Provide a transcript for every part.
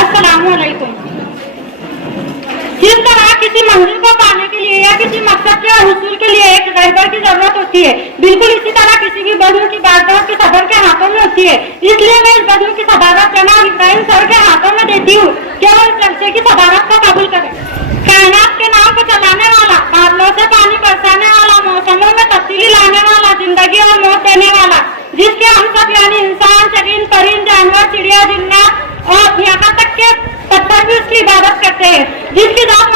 अस्सलामुअलैकुम। जिस तरह किसी मंजिल को पाने के लिए या किसी मकसद के हुसूल के लिए एक ड्राइवर की जरूरत होती है, बिल्कुल इसी तरह किसी भी बदलू की बादशाह के सदर के हाथों में होती है। इसलिए मैं इस बदलू की सदारत जनाब इब्राहिम सर के हाथों में देती हूँ कि वो इस जलसे की सदारत को कबूल करें। कायनात के नाम को चलाने वाला, बादलों से पानी बरसाने वाला, मौसमों में तब्दीली लाने वाला, जिंदगी और मौत देने वाला, जिसके हम सब यानी इंसान, चरिंद, परिंद, जानवर, चिड़िया, जिन्नात और यहाँ तक के पत्थर भी उसकी इबादत करते हैं, जिसकी जात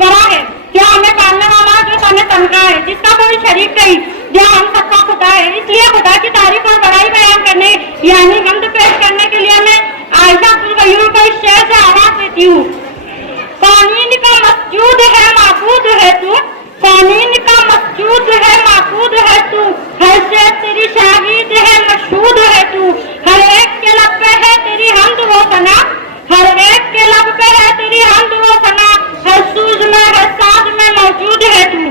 वरा है, जो हमें पालने वाला, जो हमें तनखा है, जिसका कोई शरीक नहीं, जो हम सबका खुदा है। इसलिए खुदा की तारीफ और बड़ाई बयान करने यानी हम्द पेश करने के लिए मैं आयशा अब्दुल गयूम को इस शेर से आवाज देती हूँ। कानून का मस्जूद है माबूद है तू, कानून का मस्जूद है माबूद है तू, हैसियत तेरी शाहिद है मशहूद है तू, हर एक के लब पे है तेरी हम्द वो सना, हर एक के लब पे है तेरी हम्द वो सना, हर सूज में हर साज में मौजूद है तू।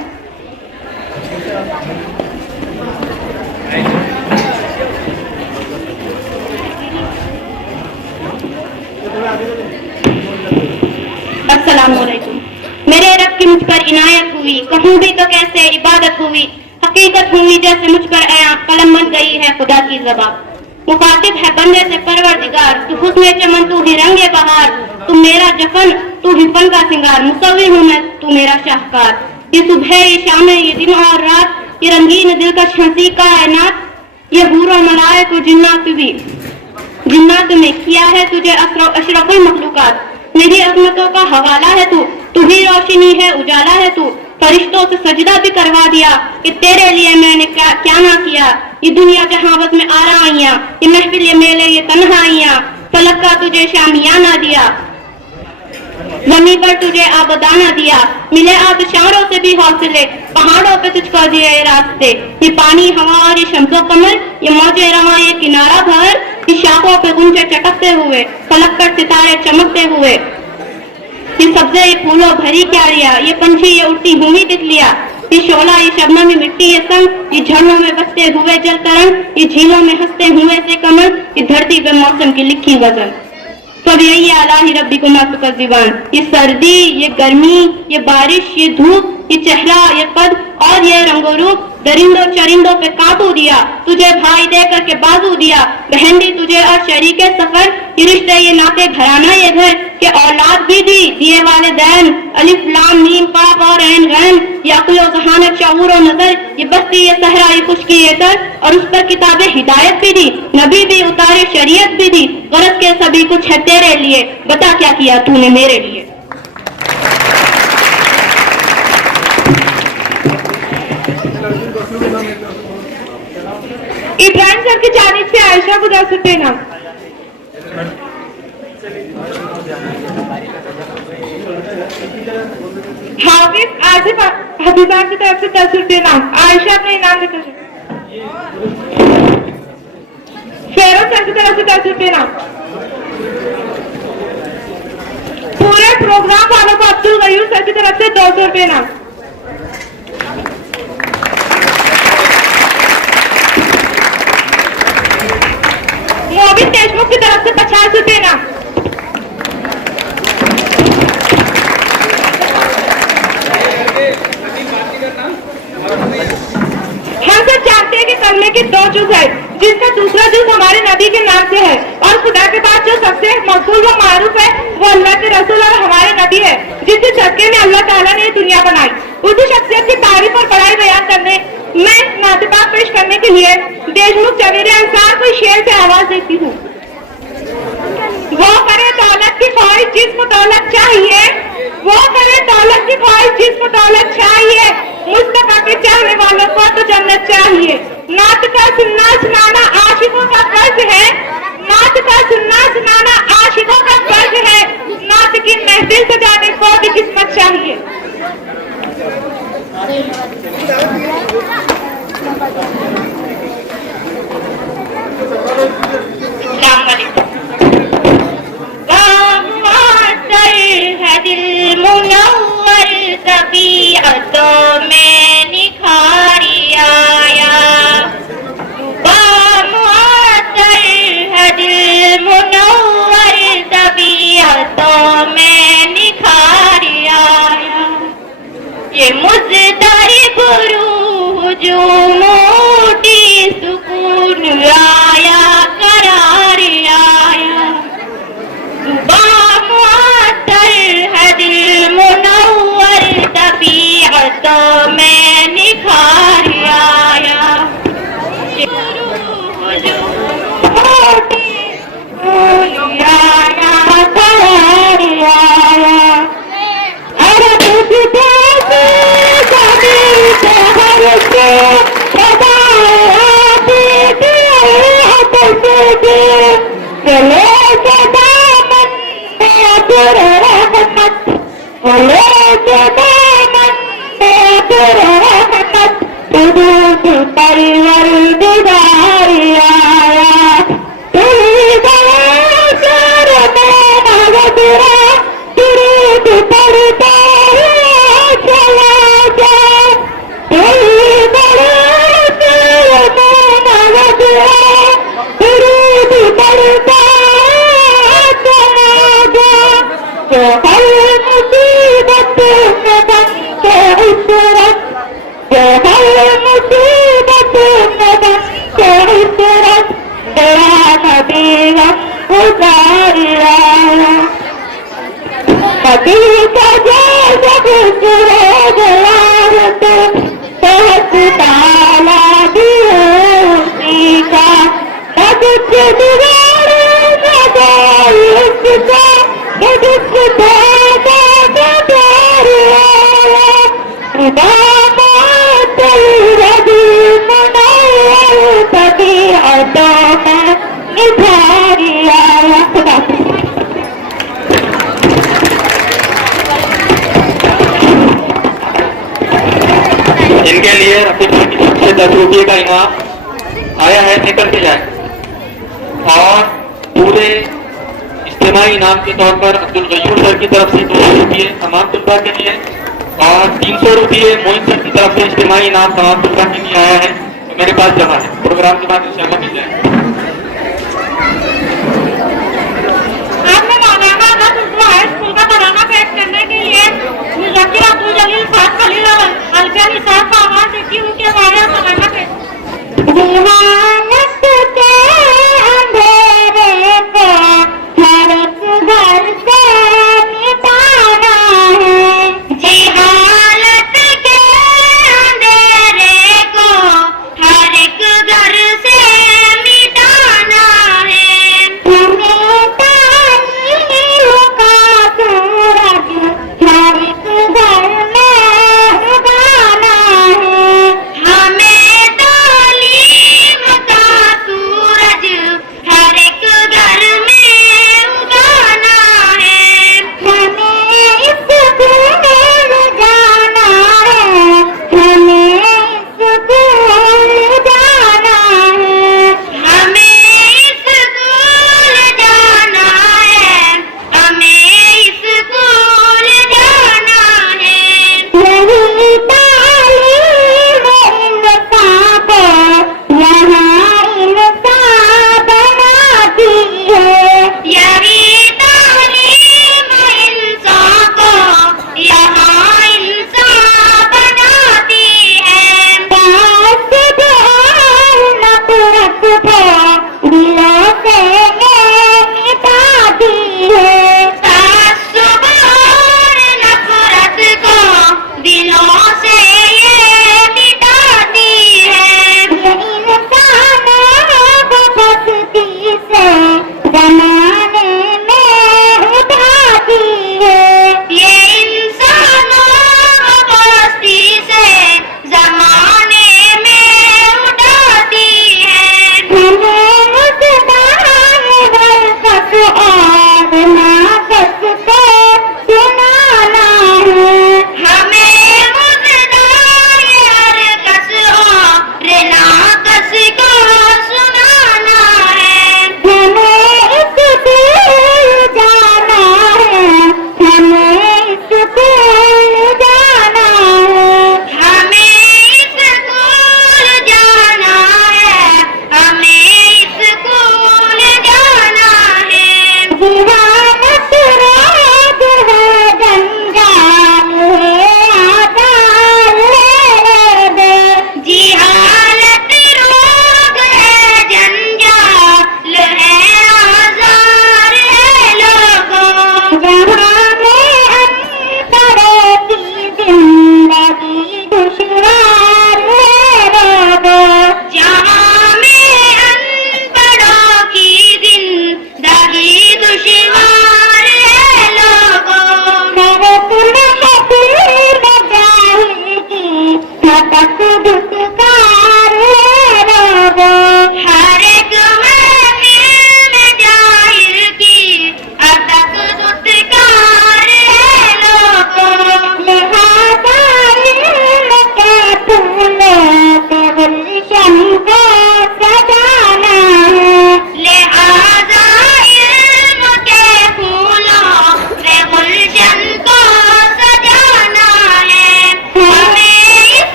अस्सलामुअलैकुम। मेरे रब की मुझ पर इनायत हुई, कहूँ भी तो कैसे इबादत हुई, हकीकत हुई जैसे मुझ पर आया, कलम बन गई है खुदा की ज़बान। मुखातिब है बंदे से परवरदिगार, तू हुस्न चमन तू ही रंगे बहार, तू मेरा जफन तू ही फन का सिंगार, मुसव्विर हूँ मैं तू मेरा शाहकार। ये सुबह ये शाम ये दिन और रात, ये रंगीन दिलकश हंसी कायनात, ये हूरों मलाइक और जिन्नात भी, जिन्नात में किया है तुझे अशरफुल मखलूकात। मेरी अजमतों का हवाला है तू, तू ही रोशनी है उजाला है तू, फरिश्तों से सजदा भी करवा दिया कि तेरे लिए मैंने क्या ना किया। ये दुनिया जहावत में आराइयां, ये महफिल ये मेले ये तन्हाइयां, फलक का तुझे शामियाना दिया, जमीन पर तुझे आबदाना दिया, मिले आबशारों से भी हौसले, पहाड़ों पे तुझको दिए रास्ते। ये पानी हवा और ये शम्सो कमर, ये मौजे रवा ये किनारा भर, ये शाखों पे गुंजे चटकते हुए, फलक पर सितारे चमकते हुए, ये सब्जे ये फूलों भरी क्यारियां, ये पंछी ये उड़ती हुई तितलियां, ये शोला ये शबनम में मिट्टी ये संग, ये झरनों में बसते हुए जल तरंग, ये झीलों में हंसते हुए से कमल, ये धरती पे मौसम की लिखी गजल। सब यही आला ही रब्बी को नातुकज़िबान, ये सर्दी ये गर्मी ये बारिश ये धूप ये चेहरा ये कद और ये रंगो रूप, दरिंदों चरिंदों पे काबू दिया, तुझे भाई दे करके बाजू दिया, बहन दी तुझे और शरीके सफर, ये रिश्ते ये नाते घराना ये घर, के औलाद भी दी दिए वालिदैन, अलिफ लाम मीम काफ और ऐन गैन, ये अक्ल और ज़हानत शऊर और नजर, ये बस्ती ये सहरा ये खुशकी ये तर, और उस पर किताबें हिदायत भी दी, नबी भी उतारे शरीयत भी दी, गरज के सभी कुछ है तेरे लिए, बता क्या किया तूने मेरे लिए। इब्राहिम सर की जानिब से आयशा गुजार सकते नाम। हाफिज आसिफ हफीजा की तरफ से 10 रुपये इनाम। आयशा अपना इनाम देते हैं। फेरोज सर की तरफ से 10 रुपये इनाम। पूरे प्रोग्राम वालों को अब्दुल गयूर सर की तरफ से 200 रुपये इनाम। मोबिन देशमुख की तरफ से 50 रुपये इनाम। हम सब जानते हैं कि कलमे की 2 जुज है, जिसका दूसरा जुज हमारे नबी के नाम से है, और खुदा के बाद जो सबसे मकबूल व मारूफ है वो अल्लाह के रसूल और हमारे नबी है, जिसके सदके में अल्लाह ताला ने दुनिया बनाई। उसी शख्सियत की तारीफ और बड़ाई बयान करने में नातिबात पेश करने के लिए देशमुख जमीर अंसार को शेर से आवाज देती हूँ। वो करे दौलत की ख्वाहिश जिसको दौलत चाहिए, वो करे दौलत की ख्वाहिश जिसको दौलत चाहिए, मुस्तफा के चाहने वालों को तो जन्नत चाहिए। नात का सुनना सुनाना आशिकों का फर्ज है, नात का सुनना सुनाना आशिकों का फर्ज है, नात की महफिल सजाने को भी किस्मत चाहिए। है दिल मुनव्वर तबीअतों में निखारी आया, है दिल मुनव्वर तबीअतों में निखारी आया। ये मुज़दरिब रूह जो मोटी सुकून आया करार आया, है दिल मुनव्वर तबीअतों में निखार आया। इनके लिए अपनी तरफ से 10 रुपये का इनाम आया है, निकल के जाए। और पूरे इज्तिमाई इनाम के तौर पर अब्दुल गयूर सर की तरफ से 200 रुपये तमाम तलबा के लिए, और 300 रुपये मोइन सर की तरफ से इज्तिमाई इनाम तमाम तलबा के लिए आया है, तो मेरे पास जमा है। प्रोग्राम के बाद इंशाल्लाह मिल जाए। स्कूल का तराना पेश करने के लिए मुज़क्किर अब्दुल जलील साहब खलील अलविया निसार का आवाज देती हूँ के बारे में तराना पेश। हमें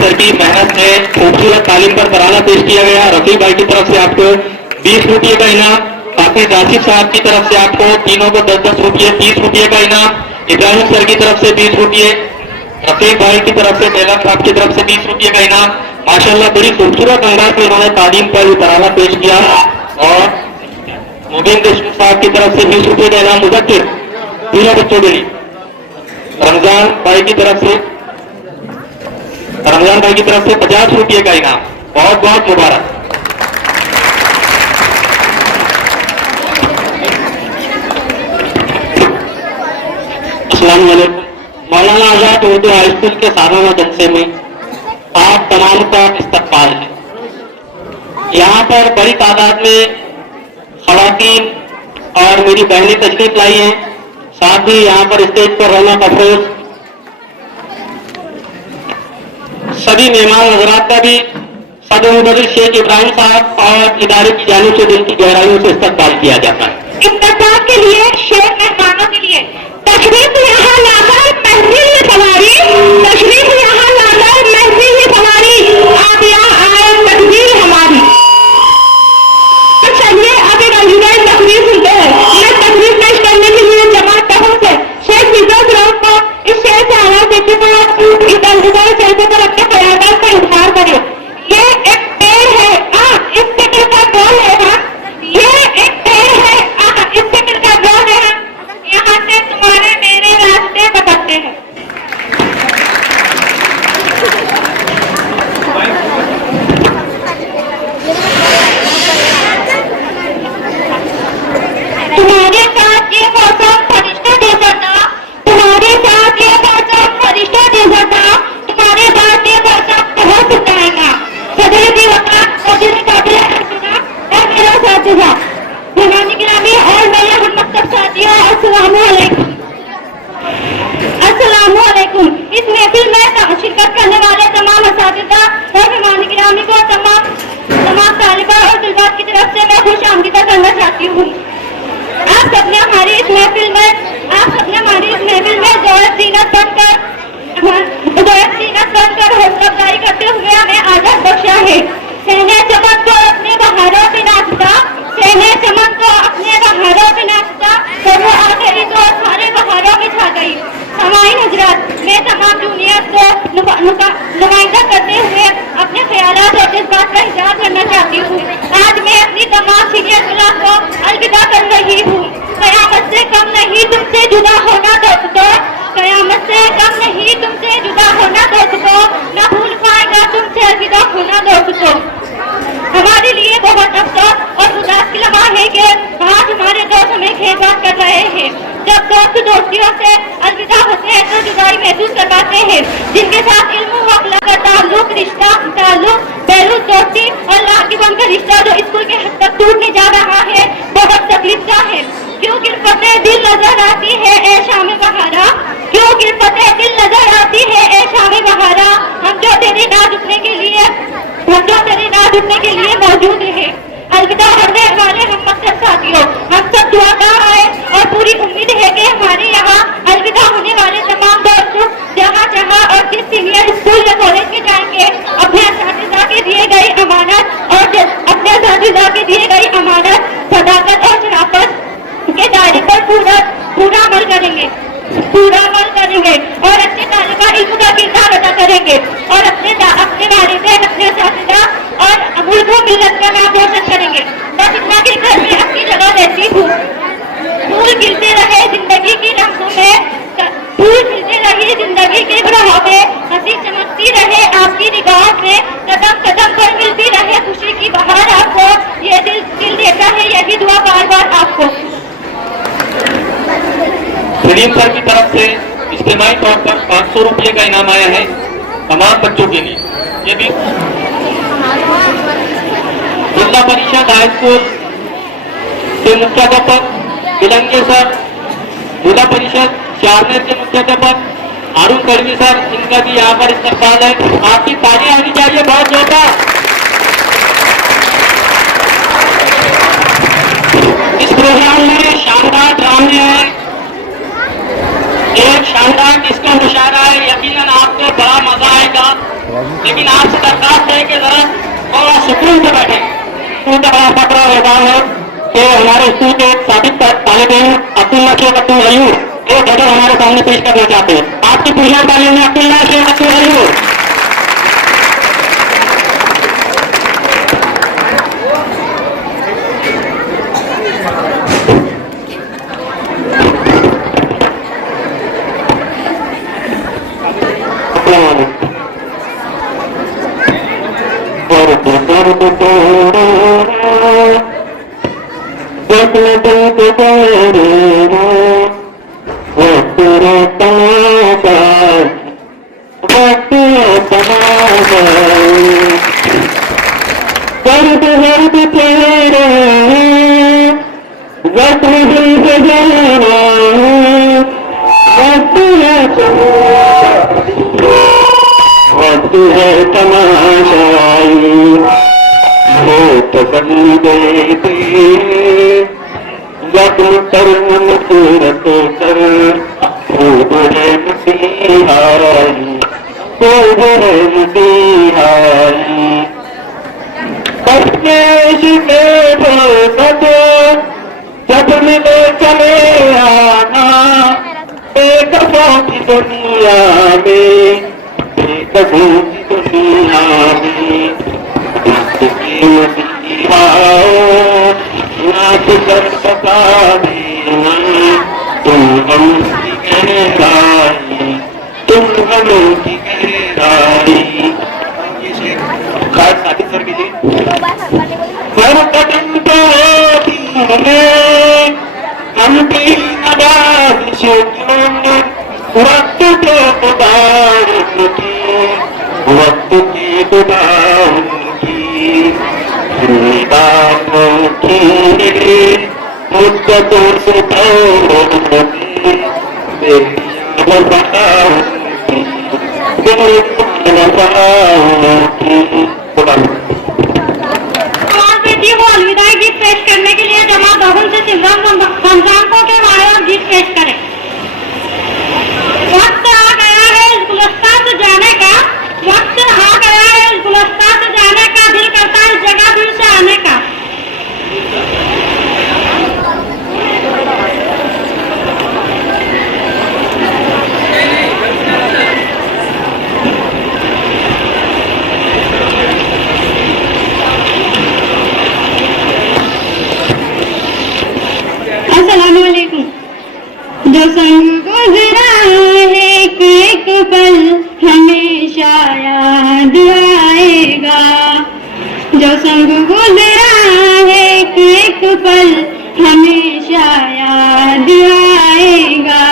सर की मेहनत से खूबसूरत तालीम पर तराना पेश किया गया। रफीक भाई की तरफ से आपको 20 रुपये का इनाम, हाफिज आसिफ साहब की तरफ से आपको तीनों को 10-10 रुपये 30 रुपये का इनाम, इब्राहिम सर की तरफ से 20 रुपये, रफीक भाई की तरफ से बेलम साहब की तरफ से 20 रुपये का इनाम। माशाल्लाह बड़ी खूबसूरत अंदाज में उन्होंने तालीम पर तराना पेश किया। और मुबीन देशमुख साहब की तरफ से 20 रुपये का इनाम मुजक्किर तीनों बच्चों के लिए। रमजान भाई की तरफ से 50 रुपये का इनाम। बहुत बहुत मुबारक। अस्सलाम वालेकुम। मौलाना आजाद उर्दू हाई स्कूल के सालाना जलसे में आप तमाम का इस्तकबाल है। यहाँ पर बड़ी तादाद में खवातीन और मेरी बहनें तशरीफ लाई हैं। साथ ही यहाँ पर स्टेज पर रौनक अफरोज सभी मेहमान हजरात का भी सदर मुबर्रिर शेख इब्राहिम साहब और इदारे की जानिब से दिल की गहराइयों से इस्तकबाल किया जाता है। इफ्तिताह के लिए शेर मेहमानों के लिए तशरीफ यहाँ लाकर महफिल में सवारी, तशरीफ यहाँ लाकर महफिल में सवारी, आप यहाँ आए तकदीर हमारी। तो चलिए अब एक अंजुमन तकरीर सुनते हैं। मैं तकरीर पेश करने के लिए जमात तहूँ से शेख फिरदौस राव को इस शेर से आवाज देते हुए इस अंजुमन चलते पर अपने ख्यालात का इजहार करें। ये एक पेड़ है, इस पेड़ का बोल है, ये एक पेड़ है, इस पेड़ का बोल है, यहाँ से तुम्हारे मेरे रास्ते भटकते हैं। तुम्हारे साथ ये मौसम फरिश्ता जैसा था, तुम्हारे साथ ये मौसम फरिश्ता जैसा था, तुम्हारे साथ ये मौसम बहुत सुनाएगा। सदर की वक़्त सदर काबिल सुना है मेरा साथीजा मेहमानी गिरामी और मेरे हम मकतब साथियों, अस्सलाम वालेकुम। अस्सलाम वालेकुम। इस महफिल में शिरकत करने वाले तमाम असातिज़ा और मेहमानी गिरामी को तमाम तालिबा और तलबात की तरफ से मैं खुश आमदीदा करना चाहती हूँ। आप सबने हमारी इस महफिल में ज़ोरत जीनत बनकर हौसला अफजाई करते हुए हमें आजाद बख्शा है। सहने चमन को अपने बहारों पे नाचता, सहने चमन को अपने बहारों पे नाचता, तो वो आ गई तो सारे बहारों में छा गई। हमारी हजरात, मैं तमाम जूनियर को नुमाइंदा करते हुए अपने ख्यालात और जज्बात का इजहार करना चाहती हूँ। आज मैं अपनी तमाम सीनियर क्लास को अलविदा कर रही हूँ। कयामत से कम नहीं तुमसे जुदा होना दोस्तों, कयामत से कम नहीं तुमसे जुदा होना दोस्तों, न भूल पाएगा तुमसे अलविदा होना दोस्तों। हमारे लिए बहुत अफसोस और उदास की लम्हा है कि आज हमारे दोस्त हमें खेलबाज कर रहे हैं। जब दोस्त दोस्तियों से अलविदा होते हैं तो जुदाई महसूस कर पाते हैं। जिनके साथ इल्म व अखलाक का ताल्लुक बैरूत दोस्ती और लाकिबन का रिश्ता जो स्कूल के हद तक टूटने जा रहा है, बहुत तकलीफ का है। क्यों गिरफते दिल नजर आती है ए शाम बहारा, क्यों गिरफते दिल नजर आती है ए शाम बहारा, हम जो तेरी नाज उठने के लिए मौजूद है। अलविदा करने वाले हम मकसद साथियों, हम सब दुआदार आए और पूरी उम्मीद है कि हमारे यहाँ अलविदा होने वाले तमाम दोस्त जहाँ और जिस सीनियर स्कूल या कॉलेज में जाएंगे अपने असातिज़ा के दिए गई अमानत सदाकत और शराफत के दायरे पर पूरा अमल करेंगे और अच्छे तालिबा इल्म का किरदार अदा करेंगे और अपने वालिदैन, अपने असातिज़ा और मुल्क व मिल्लत का नाम रोशन करेंगे। बस इतना कि घर में अपनी जगह रहती हूँ। फूल खिलते रहे जिंदगी की लम्हों में, फूल खिलते रहे जिंदगी के ग्रहों में, हंसी चमकती रहे आपकी निगाहों में, कदम कदम पर मिलती रहे खुशी की बहार आपको, ये दिल देता है यही दुआ बार बार आपको। सलीम सर की तरफ से इज्तिमाई तौर पर 500 रुपये का इनाम आया है तमाम बच्चों के लिए। ये भी जिला परिषद हाई स्कूल के मुख्याध्यापक बिलंगे सर, जिला परिषद शारनेर के मुख्याध्यापक अरुण कड़वी सर, इनका भी यहाँ पर इस्तकबाल है। आपकी तालियां आनी चाहिए बहुत जोरदार। इस प्रोग्राम में शानदार ड्रामे हैं, एक शानदार डिस्को मुशायरा है, यकीनन आपको बड़ा मजा आएगा। लेकिन आपसे दरखास्त है कि जरा थोड़ा सुकून से बैठे। स्कूल का बड़ा फकरा होता है कि हमारे स्कूल के साबिक तालिब इल्म अब्दुल्ला शेख अब्दुल गयूर एक गजल हमारे सामने पेश करना चाहते हैं। आपकी पूरी तालीम में अब्दुल्ला शेख अब्दुल गयूर। जब मिले चले आना बेकफों की दुनिया में, बेकफों की दुनिया में नाच कर बता देना तुम गम की गहराई, तुम गमों की गहराई। खास साथी सर कीजिए। हर कदम पे हम की नवाज़िश वक्त के गुदाम की, वक्त की गुदाम की बातों की मुद्दतों से बेटी को अलविदाई गीत पेश करने के लिए जमा बहुल से शिवराम रमजान के वायर गीत पेश करें। वक्त आ गया है इस गुलस्तान से जाने का, वक्त आ गया है इस गुलस्तान से जाने का, दिल करता है इस जगह दिल से आने का। अस्सलामुअलैकुम। जो संग गुजरा है एक पल हमेशा याद आएगा, जो संग गुजरा है एक पल हमेशा याद आएगा।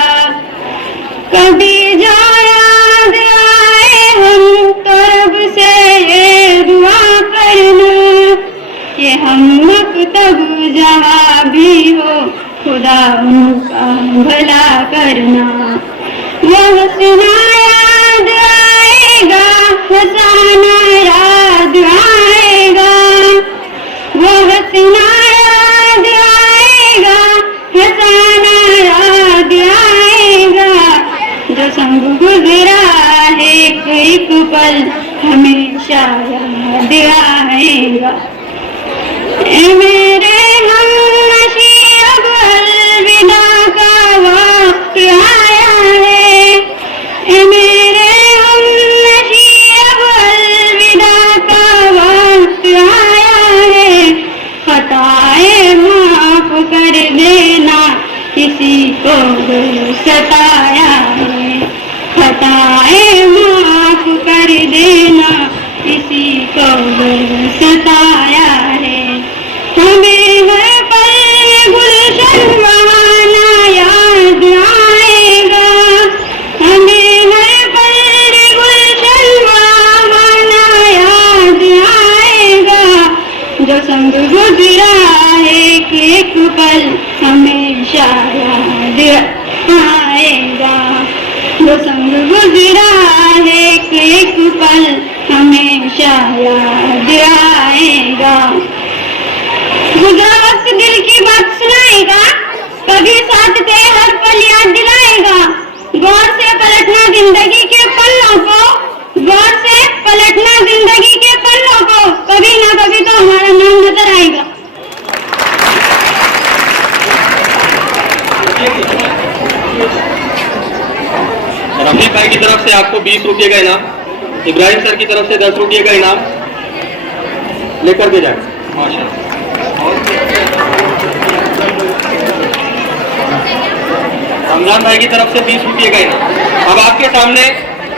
कभी जो याद आए हम तो रब से ये दुआ करना कि हम मकतब जहाँ भी हो खुदा उनका भला करना। वो हंसना याद आएगा, हंसाना याद आएगा, वो हंसना याद आएगा, हंसाना याद आएगा। जो संग गुजरा है एक पल हमेशा याद आएगा। मेरे हम अब अलविदा का वक्त आया है, मेरे हम अब अलविदा का वक्त आया है। खताएं माफ कर देना किसी को सताया है, खताएं माफ कर देना किसी को सताया है। हमें हर पल गुलशन बहाना याद आएगा, हमें हर पल गुलशन बहाना याद आएगा। जो संग गुजरा है एक पल हमेशा याद आएगा, जो संग गुजरा है एक पल हमेशा याद आएगा। गुजरा वक्त दिल की बात सुनाएगा, कभी साथ दे हर पल याद दिलाएगा। गौर से पलटना जिंदगी के पन्नों को, गौर से पलटना जिंदगी के पन्नों को, कभी ना कभी तो हमारा नाम नजर आएगा। रफीक भाई की तरफ से आपको 20 रुपये का इनाम, इब्राहिम सर की तरफ से 10 रुपये का इनाम लेकर के जाए। माशाल्लाह। रमजान भाई की तरफ से 20 रुपये का इनाम। अब आपके सामने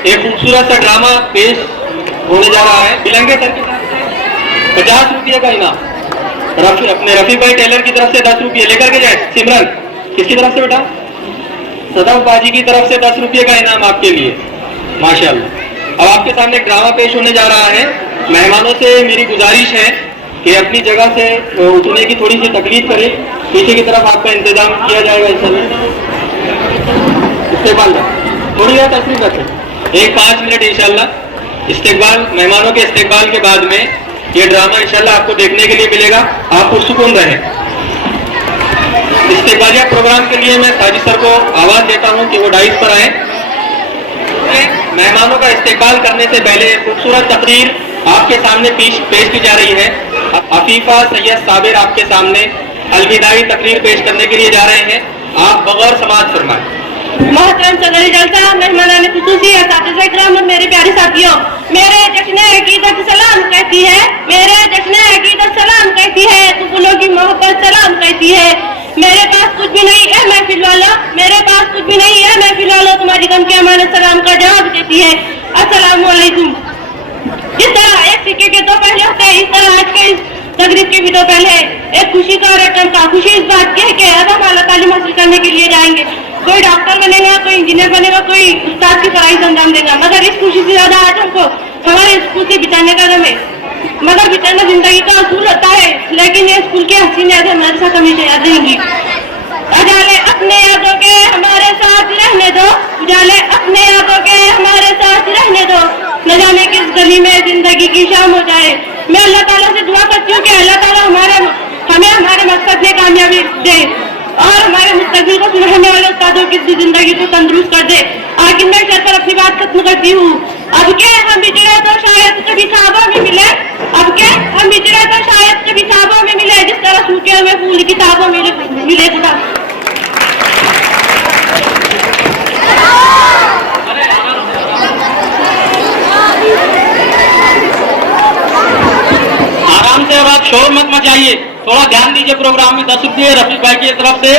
एक खूबसूरत सा ड्रामा पेश होने जा रहा है। बिलंगे सर की तरफ से 50 रुपये का इनाम, अपने रफीक भाई टेलर की तरफ से 10 रुपये लेकर के जाए। सिमरन किसकी तरफ से बेटा? सदाम बाजी की तरफ से 10 रुपये का इनाम आपके लिए। माशाल्लाह। अब आपके सामने एक ड्रामा पेश होने जा रहा है। मेहमानों से मेरी गुजारिश है कि अपनी जगह से उठने की थोड़ी सी तकलीफ करें। पीछे की तरफ आपका इंतजाम किया जाएगा इंशाल्लाह। इस्तेकबाल थोड़ी देर तस्वीर रखें, 1-5 मिनट इंशाल्लाह। इस्तेकबाल, मेहमानों के इस्तेकबाल के बाद में ये ड्रामा इंशाल्लाह आपको देखने के लिए मिलेगा। आप पुरसुकून रहें। इस्तेकबालिया प्रोग्राम के लिए मैं साजिद सर को आवाज देता हूं कि वो डाइस पर आए। मेहमानों का इस्तेकबाल करने से पहले खूबसूरत तकरीर आपके सामने पेश की जा रही है। अफीफा सैयद साबिर आपके सामने अलविदाई तकरीर पेश करने के लिए जा रहे हैं। आप बगैर समाज फरमाएं। मोहतरम सदर जलसा, मेहमानान खुसूसी, असातिज़ा इकराम और मेरे प्यारे साथियों, मेरे जश्न अकीदत सलाम कहती है, मेरे जश्न अकीदत सलाम कहती है, कुफलों की मोहब्बत सलाम कहती है। मेरे पास कुछ भी नहीं है महफिल वालों, मेरे पास कुछ भी नहीं है महफिल वालों, तुम्हारी गम के अमानत सलाम का जवाब देती है। अस्सलाम वालेकुम। जिस तरह एक सिक्के के दो पहले होते हैं, इस तरह आज के इस तकरीब के भी दो पहले। एक खुशी का और एक गम का। खुशी इस बात की है कि अब हम आला तालीम हासिल करने के लिए जाएंगे। कोई डॉक्टर बनेगा, कोई इंजीनियर बनेगा, कोई उस्ताद की फराइज अंजाम देगा, मगर इस खुशी से ज्यादा आज हमको हमारे स्कूल से बिताने का गम है। मगर बिताना जिंदगी का असूल होता है, लेकिन ये स्कूल की हसीन यादें हमारे साथ हमेशा याद रहेंगी। उजाले अपने यादों के हमारे साथ रहने दो, उजाले अपने यादों के हमारे साथ रहने दो, न जाने किस गली में जिंदगी की शाम हो जाए। मैं अल्लाह ताला से दुआ करती हूँ कि अल्लाह ताला हमें हमारे मकसद में कामयाबी दे और हमारे मुस्तकबिल को सुनहने वाले उस्तादों की जिंदगी को तंदुरुस्त कर दे। आखिर मैं शर पर अपनी बात खत्म करती हूँ। अब के हम बिछड़े तो शायद कभी ख्वाबों में मिले, अब के हम बिछड़े तो शायद कभी ख्वाबों में मिले, जिस तरह सूखे हुए फूल किताबों में मिले खुदा। आराम से, और आप शोर मत मचाइए, थोड़ा ध्यान दीजिए प्रोग्राम में। 10 रुपये रफीक भाई की तरफ से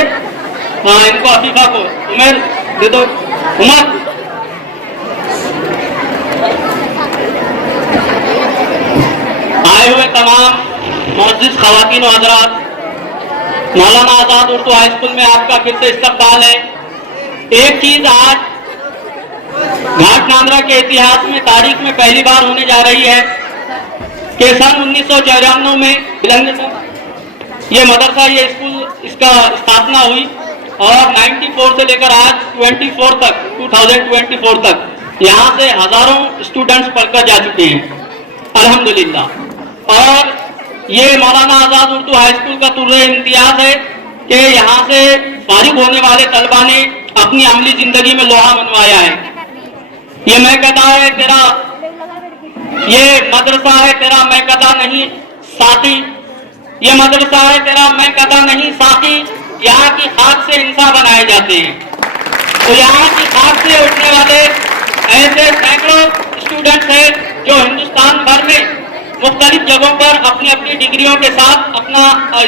इनको अफीफा को उमर दे दो। उमर आए हुए तमाम मुअज़्ज़िज़ ख़वातीन और हज़रात, मौलाना आज़ाद उर्दू हाई स्कूल में आपका फिर से इस्तक़बाल है। एक चीज आज घाट नांदरा के इतिहास में, तारीख में पहली बार होने जा रही है कि सन 1994 में बिलंगे ये मदरसा, ये स्कूल, इसका स्थापना हुई और 94 से लेकर आज 2024 तक यहाँ से हजारों स्टूडेंट्स पढ़कर जा चुके हैं अल्हम्दुलिल्लाह। और ये मौलाना आज़ाद उर्दू हाई स्कूल का तुर्रे इम्तियाज है कि यहाँ से फारिग होने वाले तलबा ने अपनी अमली जिंदगी में लोहा मनवाया है। ये मैं कहता है तेरा, ये मदरसा है तेरा मैं कहता नहीं साथी, ये मदरसा है तेरा मैं कहता नहीं साथी। यहाँ की खाक से इंसान बनाए जाते हैं, तो यहाँ की खाक से उठने वाले ऐसे सैकड़ों स्टूडेंट्स हैं जो हिंदुस्तान भर में मुख्तलिफ जगहों पर अपनी अपनी डिग्रियों के साथ अपना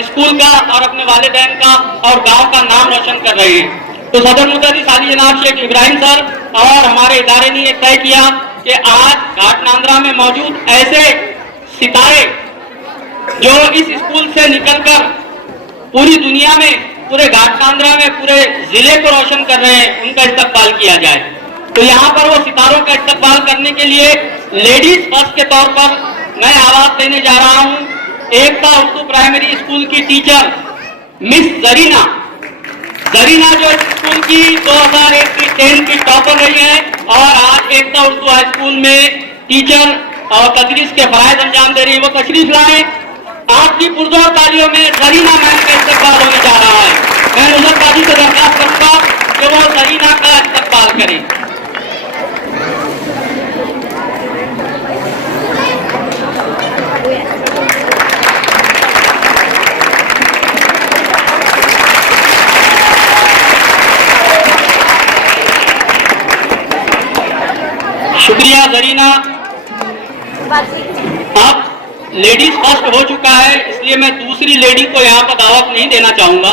स्कूल का और अपने वालिदैन का और गांव का नाम रोशन कर रहे हैं। तो सदर मुदर्रिस आली जनाब शेख इब्राहिम सर और हमारे इदारे ने यह तय किया कि आज घाट नांदरा में मौजूद ऐसे सितारे जो इस स्कूल से निकलकर पूरी दुनिया में, पूरे घाट नांदरा में पूरे जिले को रोशन कर रहे हैं, उनका इस्तकबाल किया जाए। तो यहाँ पर वो सितारों का इस्तकबाल करने के लिए लेडीज फर्स्ट के तौर पर मैं आवाज देने जा रहा हूँ एकता उर्दू प्राइमरी स्कूल की टीचर मिस जरीना जो स्कूल की 2001 की 10 की टॉपर रही है और आज एकता उर्दू हाई स्कूल में टीचर और तदरीस के फराइज अंजाम दे रही है। वो तशरीफ लाए, आपकी पुरजोर तालियों में जरीना मैम का इस्तकबाल होने जा रहा है। मैं नुसरत बाजी से दरख्वास्त करूंगा कि वो जरीना का इस्तकबाल करें। जरीना, अब लेडीज फर्स्ट हो चुका है, इसलिए मैं दूसरी लेडी को यहाँ पर दावत नहीं देना चाहूंगा।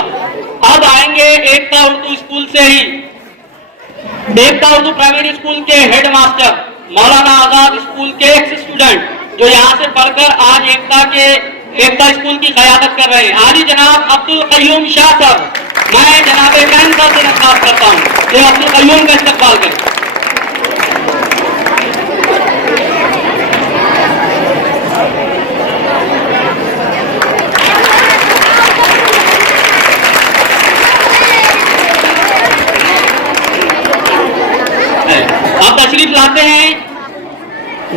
अब आएंगे एकता उर्दू स्कूल से ही, एकता उर्दू प्राइमरी स्कूल के हेडमास्टर, मौलाना आजाद स्कूल के एक्स स्टूडेंट, जो यहाँ से पढ़कर आज एकता स्कूल की क़यादत कर रहे हैं, आली जनाब अब्दुल कयूम शाह साहब। मैं जनाब इमरान साहब से दरख्वास्त करता हूँ कि अब्दुल कयूम का इस्तकबाल करें। अब तशरीफ लाते हैं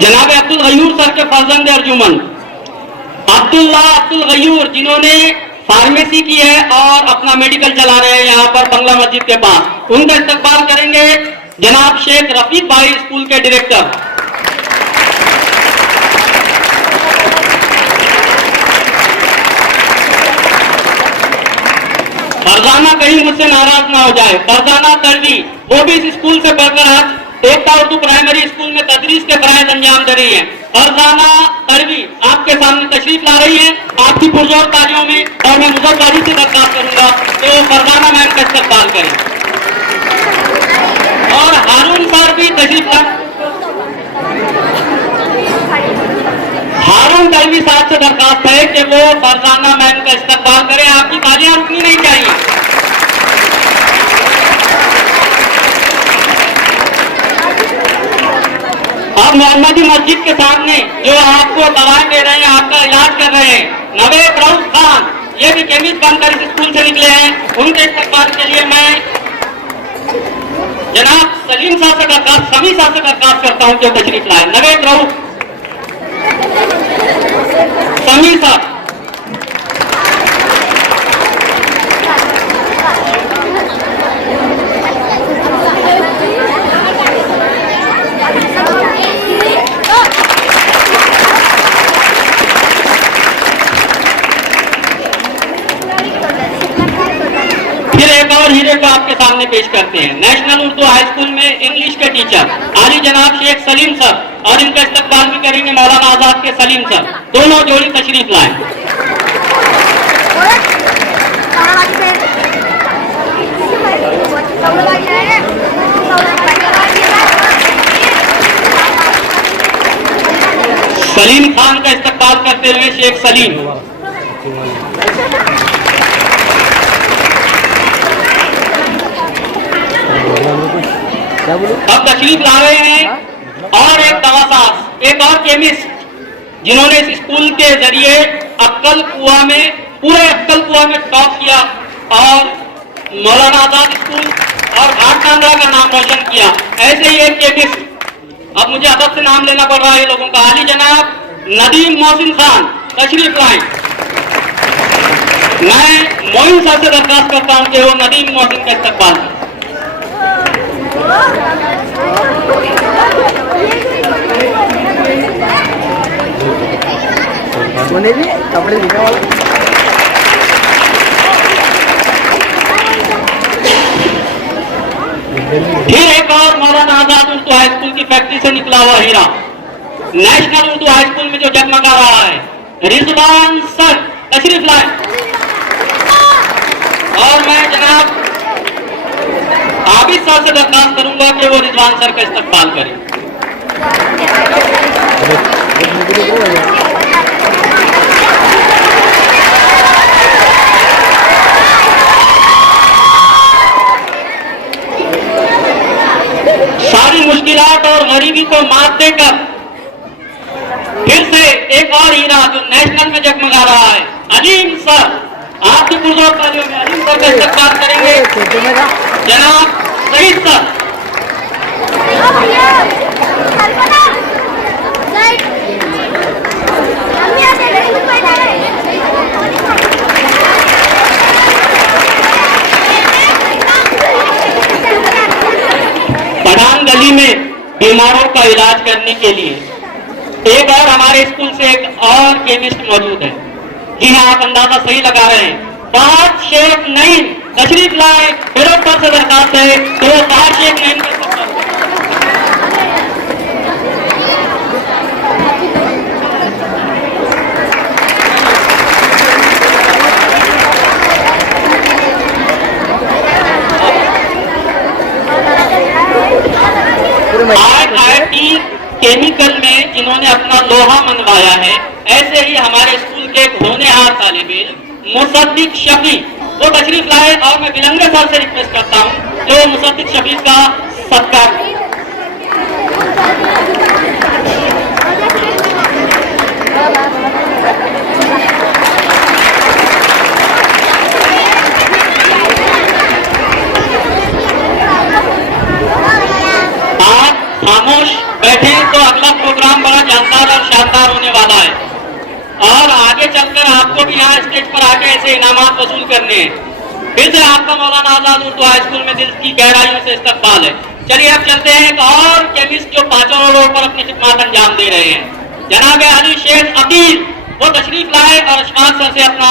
जनाब अब्दुल गयूर सर के फर्जंद अर्जुमन अब्दुल गयूर, जिन्होंने फार्मेसी की है और अपना मेडिकल चला रहे हैं यहाँ पर बंगला मस्जिद के पास। उनका इस्तकबाल करेंगे जनाब शेख रफीक भाई, स्कूल के डायरेक्टर। फरजाना कहीं मुझसे नाराज ना हो जाए, फरजाना तड़वी, वो भी इस स्कूल से पढ़कर आज एकता उर्दू प्राइमरी स्कूल में तदरीस के फराइज अंजाम दे रही है। फरजाना तड़वी आपके सामने तशरीफ ला रही है, आपकी पुरजोर तालियों में, और मैं मुजफ्फरबाजी से दरख्वास्त करूंगा कि वो फरजाना मैम का इस्तकबाल करें। और हारून सर भी तशरीफ ला, हारून तड़वी साहब से दरख्वास्त है कि वो फरजाना मैम का इस्तकबाल करें। आपकी तालियां रुकनी नहीं चाहिए। अब मोहम्मदी मस्जिद के सामने जो आपको दवाएं दे रहे हैं, आपका इलाज कर रहे हैं, नवेद रऊफ खान, ये भी केमिस्ट बनकर इस स्कूल से निकले हैं। उनके इस्तकबाल के लिए मैं जनाब सलीम साहब से दरख्वास्त, समी साहब से दरख्वास्त करता हूं कि तशरीफ लाए। नवेद रऊफ, समी साहब। हीरे को आपके सामने पेश करते हैं नेशनल उर्दू हाई स्कूल में इंग्लिश के टीचर आली जनाब शेख सलीम सर, और इनका इस्तकबाल भी करेंगे मौलाना आजाद के सलीम सर। दोनों जोड़ी तशरीफ लाए। सलीम खान का इस्तकबाल करते हुए शेख सलीम। अब तशरीफ ला रहे हैं और एक दवासाज, एक और केमिस्ट, जिन्होंने इस स्कूल के जरिए अक्कल कुआ में, पूरे अक्कल कुआ में टॉप किया और मौलाना आजाद स्कूल और घाट कांगड़ा का नाम रोशन किया। ऐसे ही एक केमिस्ट, अब मुझे अदब से नाम लेना पड़ रहा है लोगों का, आली जनाब नदीम मोहसिन खान तशरीफ लाए। मैं मोइन साहब से दरख्वास्त करता हूं कि वो नदीम मोहसिन का इस्तकबाल करें। कपड़े दिखा वाला फिर एक और मौलाना आजाद उर्दू हाई स्कूल की फैक्ट्री से निकला हुआ हीरा, नेशनल उर्दू हाई स्कूल में जो जगमगा रहा है, रिजवान सर तशरीफ लाए। और मैं जनाब आबिद साहब से दरख्वास्त करूंगा कि वो रिजवान सर का इस्तकबाल करें। सारी मुश्किलात और गरीबी को मात देकर फिर से एक और हीरा जो नेशनल में जगमगा रहा है, अलीम सर, आपकी पुरजोर तालियों में अलीम सर का इस्तकबाल करेंगे जनाब सईद सर। पठान गली में बीमारों का इलाज करने के लिए एक और हमारे स्कूल से एक और केमिस्ट मौजूद है। जी हाँ, आप अंदाजा सही लगा रहे हैं, फहद शेख नईम तशरीफ लाए। फिरोज सर से दरखास्त है तो वो फहद शेख नईम केमिकल में जिन्होंने अपना लोहा मनवाया है, ऐसे ही हमारे स्कूल के एक होनहार तालिब इल्म मुसद्दिक शफी वो तशरीफ लाए और मैं बिलंगे सर से रिक्वेस्ट करता हूँ जो मुसद्दिक शफी का सत्कार करें। आप खामोश बैठे तो अगला प्रोग्राम बड़ा जानदार और शानदार होने वाला है और आगे चलकर आपको भी यहाँ स्टेज पर आके ऐसे इनामात वसूल करने हैं। फिर से आपका मौलाना आजाद उर्दू हाई स्कूल में दिल की गहराइयों से इस्तकबाल है। चलिए अब चलते हैं एक और केमिस्ट जो पांचों रोड पर अपनी खिदमत अंजाम दे रहे हैं। जनाब अली शेख अकील वो तशरीफ लाए और अशफाक सर से अपना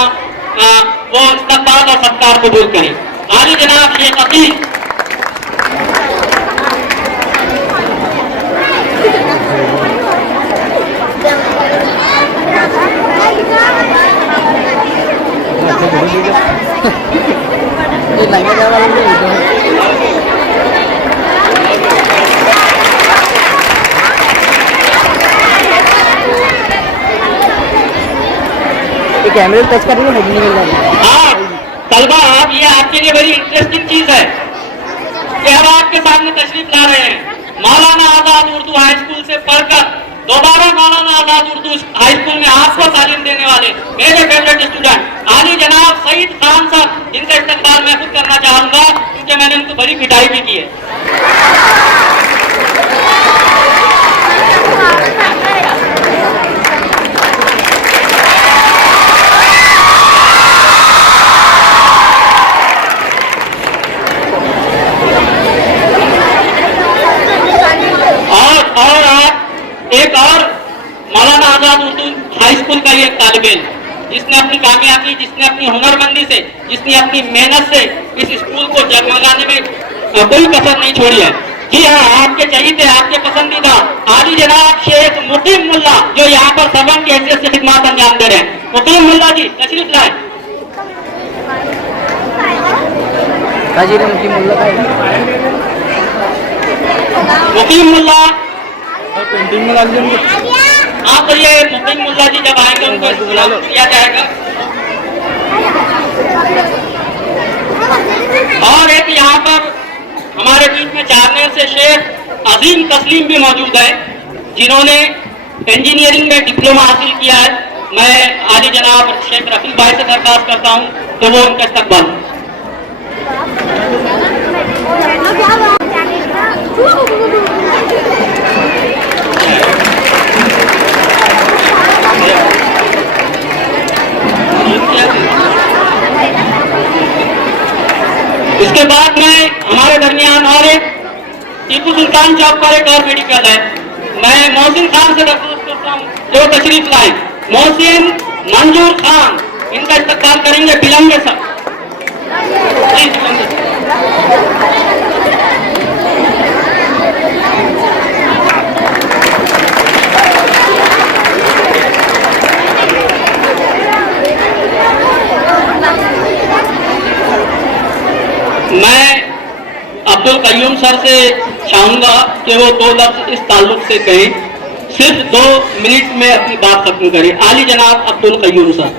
वो इस्तकबाल और सत्कार कबूल करें। आली जनाब शेख अकील। ये लंगा जावा वाला ये कैमरे में टच करने में नहीं मिल रहा है। हाँ तलबा आप ये आपके लिए बड़ी इंटरेस्टिंग चीज है कि हम आपके सामने तशरीफ ला रहे हैं। मौलाना आजाद उर्दू हाई स्कूल से पढ़कर दोबारा मौलाना आजाद उर्दू हाई स्कूल में आपको तालीम देने वाले मेरे फेवरेट स्टूडेंट आली जनाब सईद खान साहब, जिनका इस्तकबाल मैं खुद करना चाहूंगा क्योंकि मैंने उनको बड़ी पिटाई भी की है। और आप एक और मौलाना आजाद उर्दू हाई स्कूल का ये तालिब इल्म जिसने अपनी कामयाबी, जिसने अपनी हुनरमंदी से, जिसने अपनी मेहनत से इस स्कूल को जगमगाने में कोई कसर नहीं छोड़ी है। जी हाँ, आपके चहीते, आपके पसंदीदा आली जनाब शेख मुकीम मुल्ला जो यहाँ पर सर्वेंट की हैसियत से खिदमत अंजाम दे रहे हैं। मुकीम मुल्ला जी तशरीफ लाए। मुकीम मुल्ला पेंटिंग में डाल देंगे। हाँ तो ये मुकीम मुल्ला जी जब आएंगे उनको सलाम किया जाएगा। और एक यहाँ पर हमारे बीच में चारनेर से शेख अजीम तस्लीम भी मौजूद है जिन्होंने इंजीनियरिंग में डिप्लोमा हासिल किया है। मैं आली जनाब शेख रफीक भाई से दरख्वास्त करता हूँ तो वो उनका इस्तकबाल। इसके बाद में हमारे दरमियान और एक टीपू सुल्तान चौक पर एक और मेडिकल है। मैं मोहसिन खान से दरख्वास्त करता हूँ जो तशरीफ लाए। मोहसिन मंजूर खान, इनका इस्तकबाल करेंगे बिलंगे सर। मैं अब्दुल कयूम सर से चाहूंगा कि वो 2 लफ्ज इस ताल्लुक से कहें, सिर्फ 2 मिनट में अपनी बात खत्म करें। आली जनाब अब्दुल कयूम सर।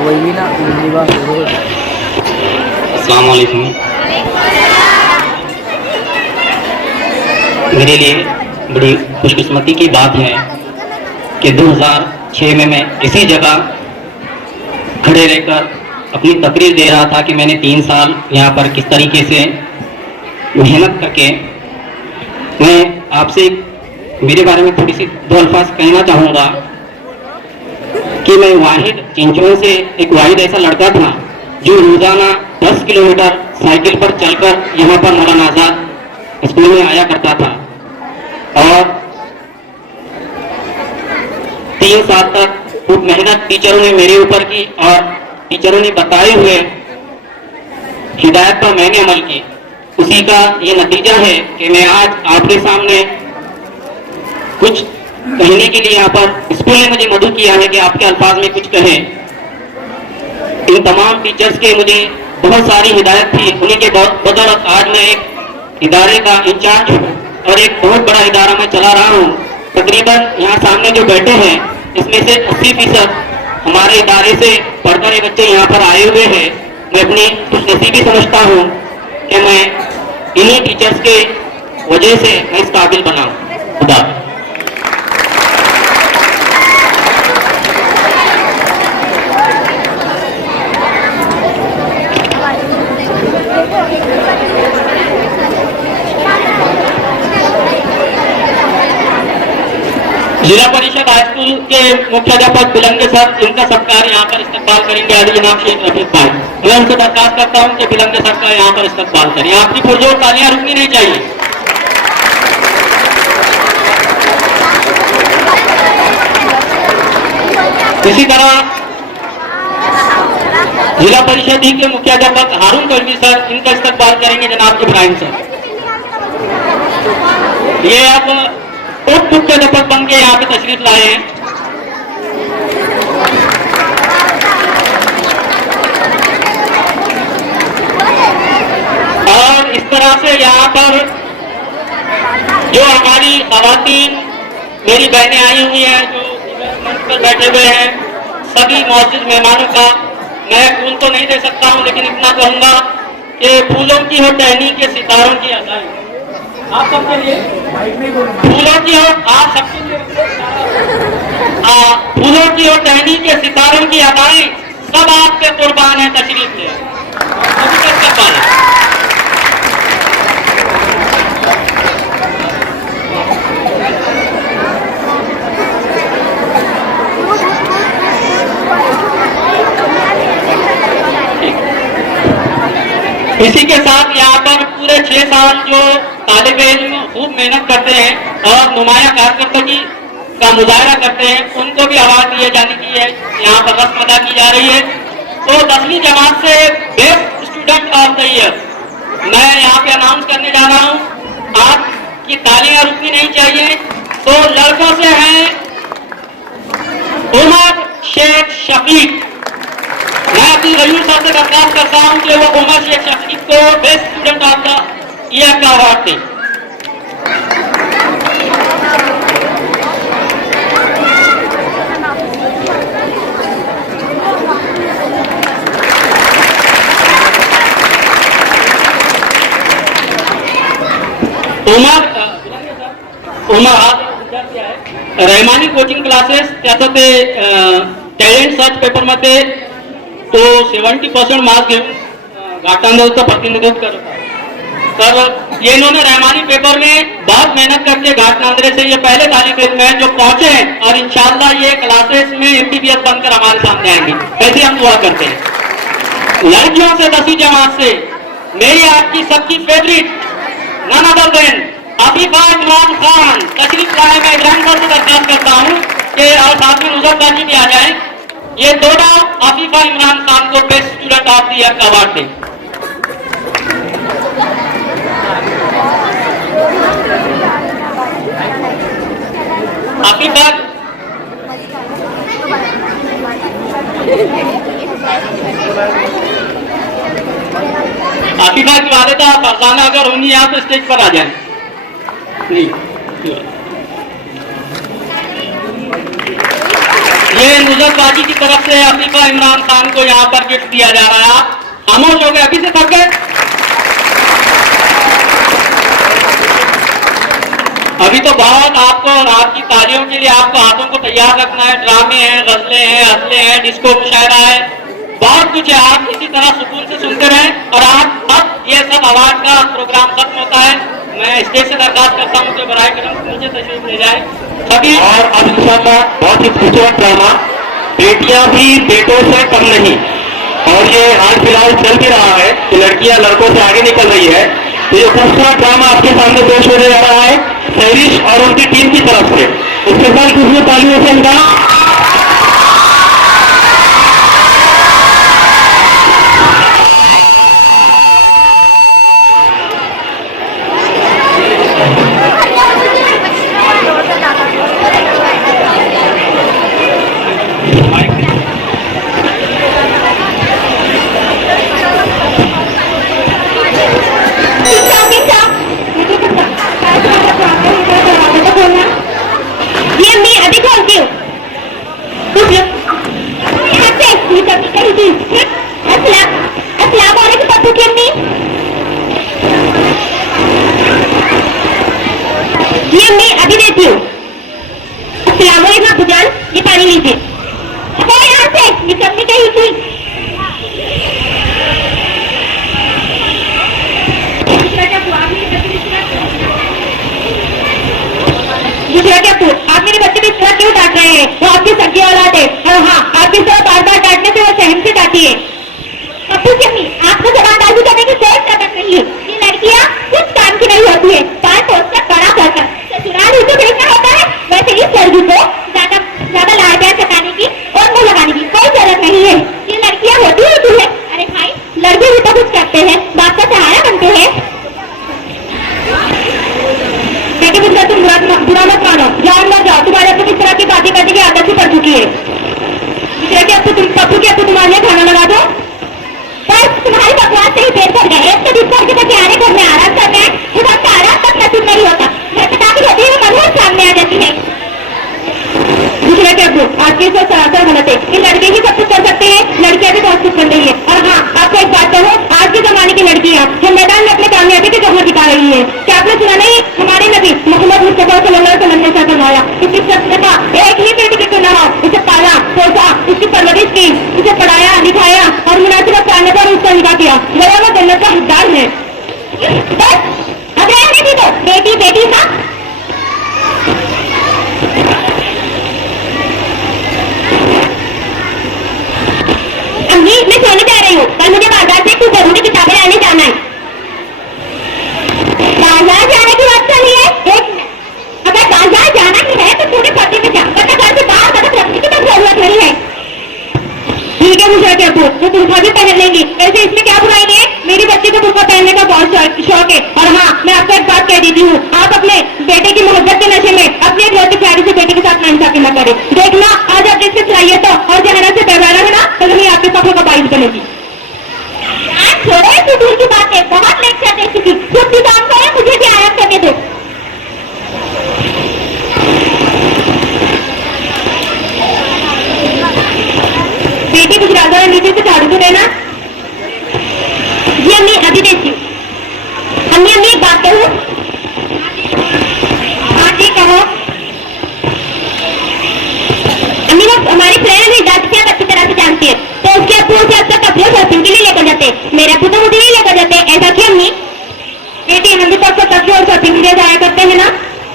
वही ना अस्सलाम वालेकुम। मेरे लिए बड़ी खुशकिस्मती की बात है कि 2006 में मैं इसी जगह खड़े रहकर अपनी तकरीर दे रहा था कि मैंने 3 साल यहाँ पर किस तरीके से मेहनत करके। मैं आपसे मेरे बारे में थोड़ी सी 2 अल्फाज कहना चाहूँगा कि मैं वाहिद चिंचों से एक वाहिद ऐसा लड़का था जो रोजाना 10 किलोमीटर साइकिल पर चलकर यहाँ पर मौलाना आजाद स्कूल में आया करता था और 3 साल तक खूब मेहनत टीचरों ने मेरे ऊपर की और टीचरों ने बताए हुए हिदायत पर मैंने अमल की। उसी का ये नतीजा है कि मैं आज आपके सामने कुछ कहने के लिए यहाँ पर स्कूल ने मुझे मदद किया है कि आपके अल्फाज में कुछ कहें। इन तमाम टीचर्स के मुझे बहुत सारी हिदायत थी, उन्हीं के बदौलत आज मैं एक इदारे का इंचार्ज हूँ और एक बहुत बड़ा इदारा मैं चला रहा हूँ। तकरीबन यहाँ सामने जो बैठे हैं इसमें से 80% हमारे इदारे से पढ़कर ये बच्चे यहाँ पर आए हुए हैं। मैं अपनी खुशनसीबी समझता हूँ कि मैं इन्हीं टीचर्स के वजह से मैं इस काबिल बना हूँ। खुदा जिला परिषद हाई स्कूल के मुख्याध्यापक बिलंगे सर, इनका सत्कार यहाँ पर इस्तकबाल करेंगे आदि जनाब शेख रफीक भाई। मैं उनसे दरखास्त करता हूँ कि बिलंगे सर का यहाँ पर इस्तकबाल करें। आपकी पुरजोर तालियां रुकनी नहीं चाहिए। इसी तरह जिला परिषद ही के मुख्याध्यापक हारून कलवी सर, इनका इस्तकबाल करेंगे जनाब इब्राहिम सर। ये अब उप मुख्याध्यापक बन के यहाँ पे तशरीफ लाए हैं। और इस तरह से यहाँ पर जो हमारी खवातीन मेरी बहनें आई हुई हैं, जो मंच पर बैठे हुए हैं, सभी मौजूद मेहमानों का मैं फूल तो नहीं दे सकता हूँ, लेकिन इतना कहूँगा कि फूलों की हो टहनी के सितारों की अदाएं आप सबके लिए, फूलों की हो आप सबके लिए, फूलों की हो टहनी के सितारों की अदाएं सब आपके कुर्बान है। तशरीफ ले अभी तक का पाला। इसी के साथ यहाँ पर पूरे 6 साल जो तालिब इल्म खूब मेहनत करते हैं और नुमाया कारकर्दगी का मुजाहरा करते हैं, उनको भी अवार्ड दिए जाने की है यहाँ पर रस्म अदा की जा रही है। तो 10वीं जमात से best student of the year मैं यहाँ पे अनाउंस करने जा रहा हूँ। आपकी तालियां रुकनी नहीं चाहिए। तो लड़कों से हैं उमर शेख शफीक। मैं अपनी गयूर साहब से दरखास्त करता हूं कि वो उमर शेख शफीक को best student of the year का अवार्ड दें। रहमानी कोचिंग क्लासेस त्याचं ते टॅलेंट सर्च पेपरमध्ये तो 70% मार्क्स घेऊन घाटांदळचं प्रतिनिधित्व करत आहे। तर ये इन्होंने रहमानी पेपर में बहुत मेहनत करके घाटनांदरे से ये पहले तालिब इल्म है जो पहुंचे हैं और इंशाल्लाह ये क्लासेस में MBBS बनकर हमारे सामने आएंगे, ऐसे हम दुआ करते हैं। लड़कियों से 10वीं जमात से मेरी आपकी सबकी favourite none other than Afifa Imran Khan तशरीफ लाए। मैं इमरान खान से दरखास्त करता हूँ कि और साथ में नुजर बाजी भी आ जाए। ये दोनों अफीफा इमरान खान को best student of the year का अवार्ड दें। अफीफा की वालिदा फरजाना अगर होंगी आप तो स्टेज पर आ जाए। ये नुजरत बाजी की तरफ से अफीफा इमरान खान को यहाँ पर गिफ्ट दिया जा रहा है। आप खामोश हो गए, अभी से थक गए। अभी तो बहुत आपको और आपकी तालियों के लिए आपको हाथों को तैयार रखना है। ड्रामे हैं, गजलें हैं, हंसले हैं, डिस्को मुशायरा है, बहुत कुछ है। आप इसी तरह सुकून से सुनते रहें और आप अब ये सब अवार्ड का प्रोग्राम खत्म होता है। मैं स्टेज से दरखास्त करता हूँ कि बराए करम नीचे तशरीफ ले जाए सभी। और अब इंशाल्लाह बहुत ही खूबसूरत ड्रामा बेटियां भी बेटों से कम नहीं, और ये हाल फिलहाल चल भी रहा है कि लड़कियां लड़कों से आगे निकल रही है। तो ये खूबसूरत ड्रामा आपके सामने पेश होने जा रहा है सैरिश और उनकी टीम की तरफ से। उसके साथ खुशबू तालियों से इनका वो आपकी सगी औलाद है। और हाँ, आपकी तरह बार बार डांटने से वो सहम से जाती है। अब्बू की अम्मी, आपको जबानबाजी करने की कोई जरूरत नहीं है। ये लड़कियाँ कुछ काम की नहीं होती है। पाल पोसकर बड़ा करकर ससुराल ही तो भेजना होता है। वैसे इस लड़की को ज्यादा लाड़ प्यार सताने की और मुंह लगाने की कोई जरूरत नहीं है। ये लड़कियाँ होती है। अरे भाई, लड़के भी तो कुछ करते हैं, बाप का सहारा बनते हैं। बेटी मुझे तुम बुरा मत मानो, जाओ मत जाओ। तुम्हारे आपको किस तरह की बातें करने की आदत ही पड़ चुकी है। दूसरे के आपको पप्पू के आपको तुम्हारे लिए खाना लगा दो। बस तुम्हारी बकवास से ही पेट भर गए। एक तो दिन भर के बेचारे घर में आराम करते हैं, खुदा का आराम तक नसीब नहीं होता। घर पे ताकि होती है, मनोहर सामने आ जाती है। दूसरे के आपको आपके साथ सरासर गलत है। ये लड़के ही सब कुछ कर सकते हैं, लड़कियां भी बहुत कुछ कर रही है। और हाँ, आपको एक बात कहूँ, आज के जमाने की लड़कियां जो मैदान में अपने कामयाबी के जौहर दिखा रही है। क्या आपने सुना नहीं, हमारे नबी मोहम्मद मुस्तफा सल्लल्लाहु अलैहि वसल्लम ने ऐसा फरमाया, इसकी शख्स ने कहा एक ही बेटी के क्यों ना हो, इसे पाला पोसा, इसकी परवरिश की, इसे पढ़ाया लिखाया और मुनासिब करने पर उसका निकाह किया, गया वो जन्नत का हकदार है। बस अब रहने दी दो, बेटी बेटी हाँ। अम्मी, मैं सोने जा रही हूँ। कल मुझे बाजार से कुछ जरूरी किताबें लाने जाना है। बाजार जाने की बात चली है। एक मिनट, अगर बाजार जाना ही है तो थोड़े पर्दे में जा, वरना घर से बाहर कदम रखने की तो जरूरत नहीं है। ठीक है मुझे क्या पूछ, वो बुर्का भी पहन लेंगी, वैसे इसमें क्या बुराई है। मेरी बच्ची को बुर्का पहनने का बहुत शौक है। और हाँ, मैं आपको एक बात कह देती हूँ, आप अपने बेटे की मोहब्बत के नशे में अपनी एक रोटी प्यारी से बेटे के साथ नाइंसाफी न करें। देखना, आज आप जिससे चलाइए तो और जहरा से बेवहरा है ना, तो वही आपके कपड़ों का बाइस बनेगी। यार छोड़ो इतनी दूर की बात है, बहुत लेक्चर दे चुकी। खुद भी काम करें, मुझे भी आराम करने दो। बेटी कुछ राजा नीचे से झाड़ू तो देना। जी अम्मी, अभी देती हूँ। अम्मी अम्मी एक बात कहूँ। हाँ जी कहो। अम्मी लोग हमारी फ्रेंड है, दादी से अच्छी तरह से जानती है, तो उसके अब्बू उसे अक्सर कपड़े शॉपिंग के लिए लेकर जाते। मेरे अब्बू तो मुझे नहीं लेकर जाते। ऐसा क्यों अम्मी? बेटी हम भी तो आपको तक और शॉपिंग के लिए जाया करते हैं ना।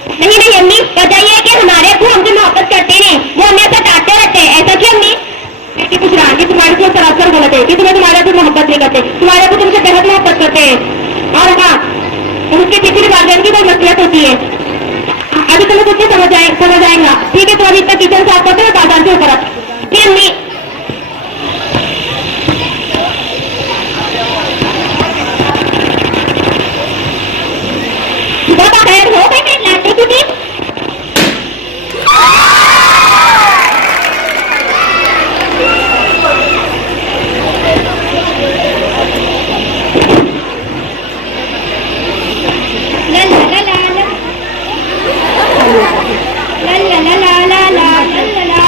नहीं नहीं अम्मी, बताइए कि हमारे अब्बू हमसे मोहब्बत करते नहीं, वो हमें ऐसा डांटते रहते हैं। ऐसा क्यों अम्मी? बेटी कुछ रहा कि तुम्हारे साथ सरासर गलत है कि तुम्हें तुम्हारे अब्बू मोहब्बत नहीं करते। तुम्हारे अब्बू तुमसे बेहद मोहब्बत करते हैं। और हाँ, उसके पीछे वालदेन की कोई मसलियत होती है। अभी तुम्हें कुछ समझ आएगा। ठीक है, तो अभी तक किचन साफ करते हैं, बाजार से ऊपर जी अम्मी। सुबह का खैर हो गई, मैं लाटे की थी। ला ला ला ला ला ला ला ला ला ला ला ला ला।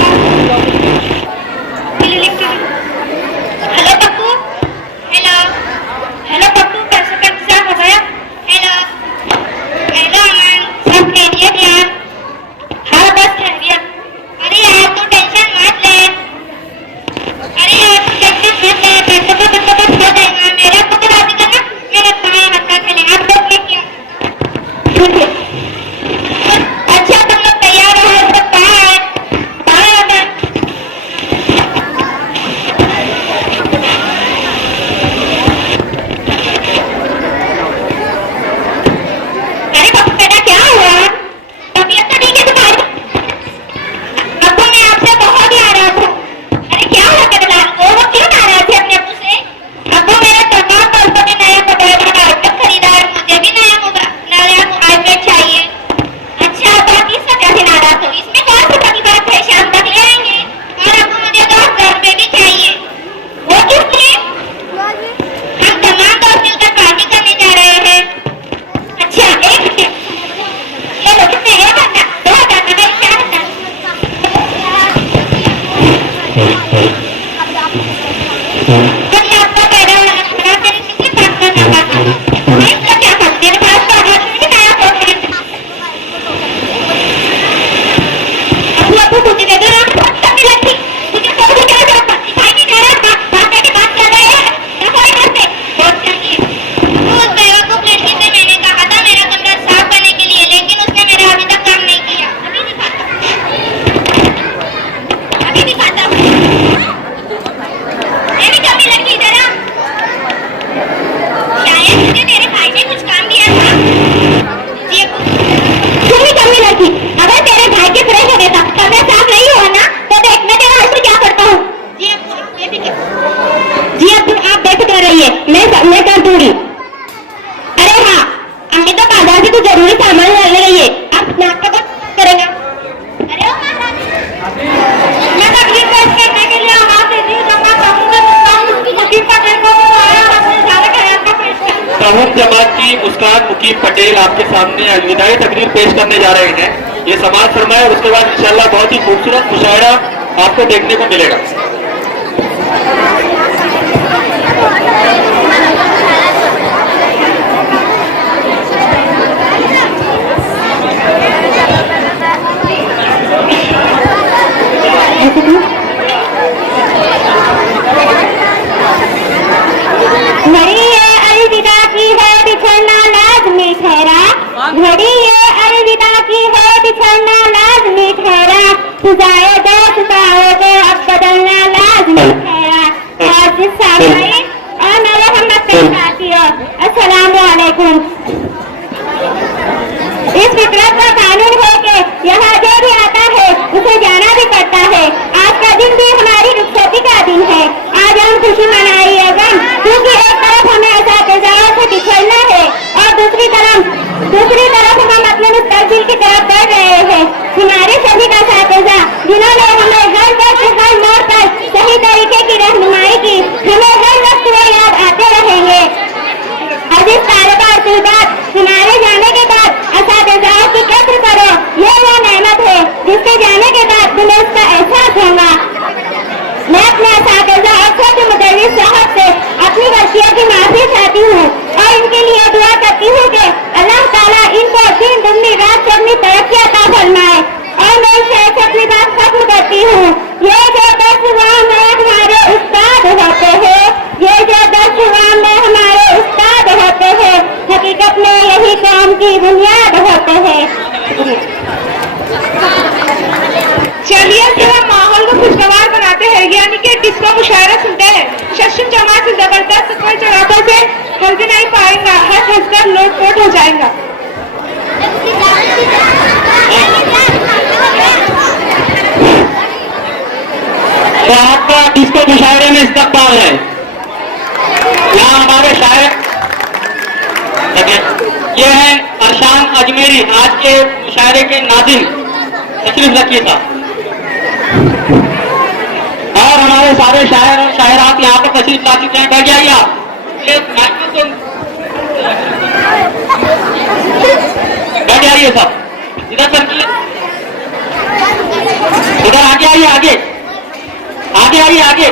अभी तो जरूरी सामान लाने गई है, आप अपने आप का बात करेंगे। अरे ओ महारानी, मैं तकलीफ पेश करने के लिए आवाज देती हूँ, जब मैं कहूँगा मुकीम पटेल को बुलाया और अपने इशारे के हाथ का पेश कर। ताहूम जमात की मुस्कान मुकीम पटेल आपके सामने अलविदाई तकरीर पेश करने जा रहे हैं। ये समाज फरमाए और उसके बाद इंशाल्लाह बहुत ही खूबसूरत मुशायरा आपको देखने को मिलेगा। घड़ी ये अलविदा की है, बिछड़ना लाजमी ठहरा। घड़ी ये अलविदा की है, बिछड़ना लाजमी ठहरा। तुझाए दोस्त पाओगे अब बदलना लाजमी ठहरा। आज सामने और मैं मोहम्मद कहती हूँ, अस्सलाम वालेकुम। इस फितरत का कानून है कि यहाँ जो भी आता है उसे जाना भी पड़ता है। आज का दिन भी हमारी रुखसती का दिन है। आज हम खुशी मनाई है गम, क्योंकि एक तरफ हमें असातिज़ाओं से बिछड़ना है और दूसरी तरफ हम अपने मुस्तकबिल की तरफ बढ़ रहे हैं। हमारे सभी असातिज़ा जिन्होंने हमें हर वक्त हर मोड़ पर सही तरीके की रहनुमाई की, हमें हर वक्त वो याद आते रहेंगे। अजीज तालिबात, हमारे जाने के बाद असातिज़ाओं की कद्र करो। ये वो नेमत है जिसके जाने के बाद तुम्हें उसका एहसास होगा। मैं अपने असातिज़ा और सभी मुदर्रिस साहब से अपनी गलतियों की माफी चाहती हूँ और इनके लिए दुआ करती हूँ कि अल्लाह ताला इनको दिन दुगनी रात चौगनी तरक्की अता फरमाए। और मैं इस शेर से अपनी बात खत्म करती हूँ। ये जो 10 हुआ में हमारे उस्ताद होते हैं, ये जो 10 हुआ में हमारे उस्ताद होते हैं, हकीकत में यही काम की बुनियाद होते हैं। चलिए फिर हम माहौल को खुशगवार बनाते हैं, यानी कि डिस्को मुशायरा सुनते हैं। शशम जमात से जबरदस्त कोई जगहों से हल भी नहीं पाएगा, हंस हंसकर लोटपोट हो जाएगा। तो आपका डिस्को मुशायरे में इस्तकबाल है। यहाँ हमारे शायर ये है अरशान अजमेरी, आज के मुशायरे के नाज़िम तशरीफ रखिए साहब। और हमारे सारे शायर और शायरात यहाँ पर तशरीफ ला चुके हैं। बैठ जाइए आप। ये माइक्रोफोन बैठ जाइए साहब, इधर सरकिए, इधर आगे आइए, आगे आगे आइए, आगे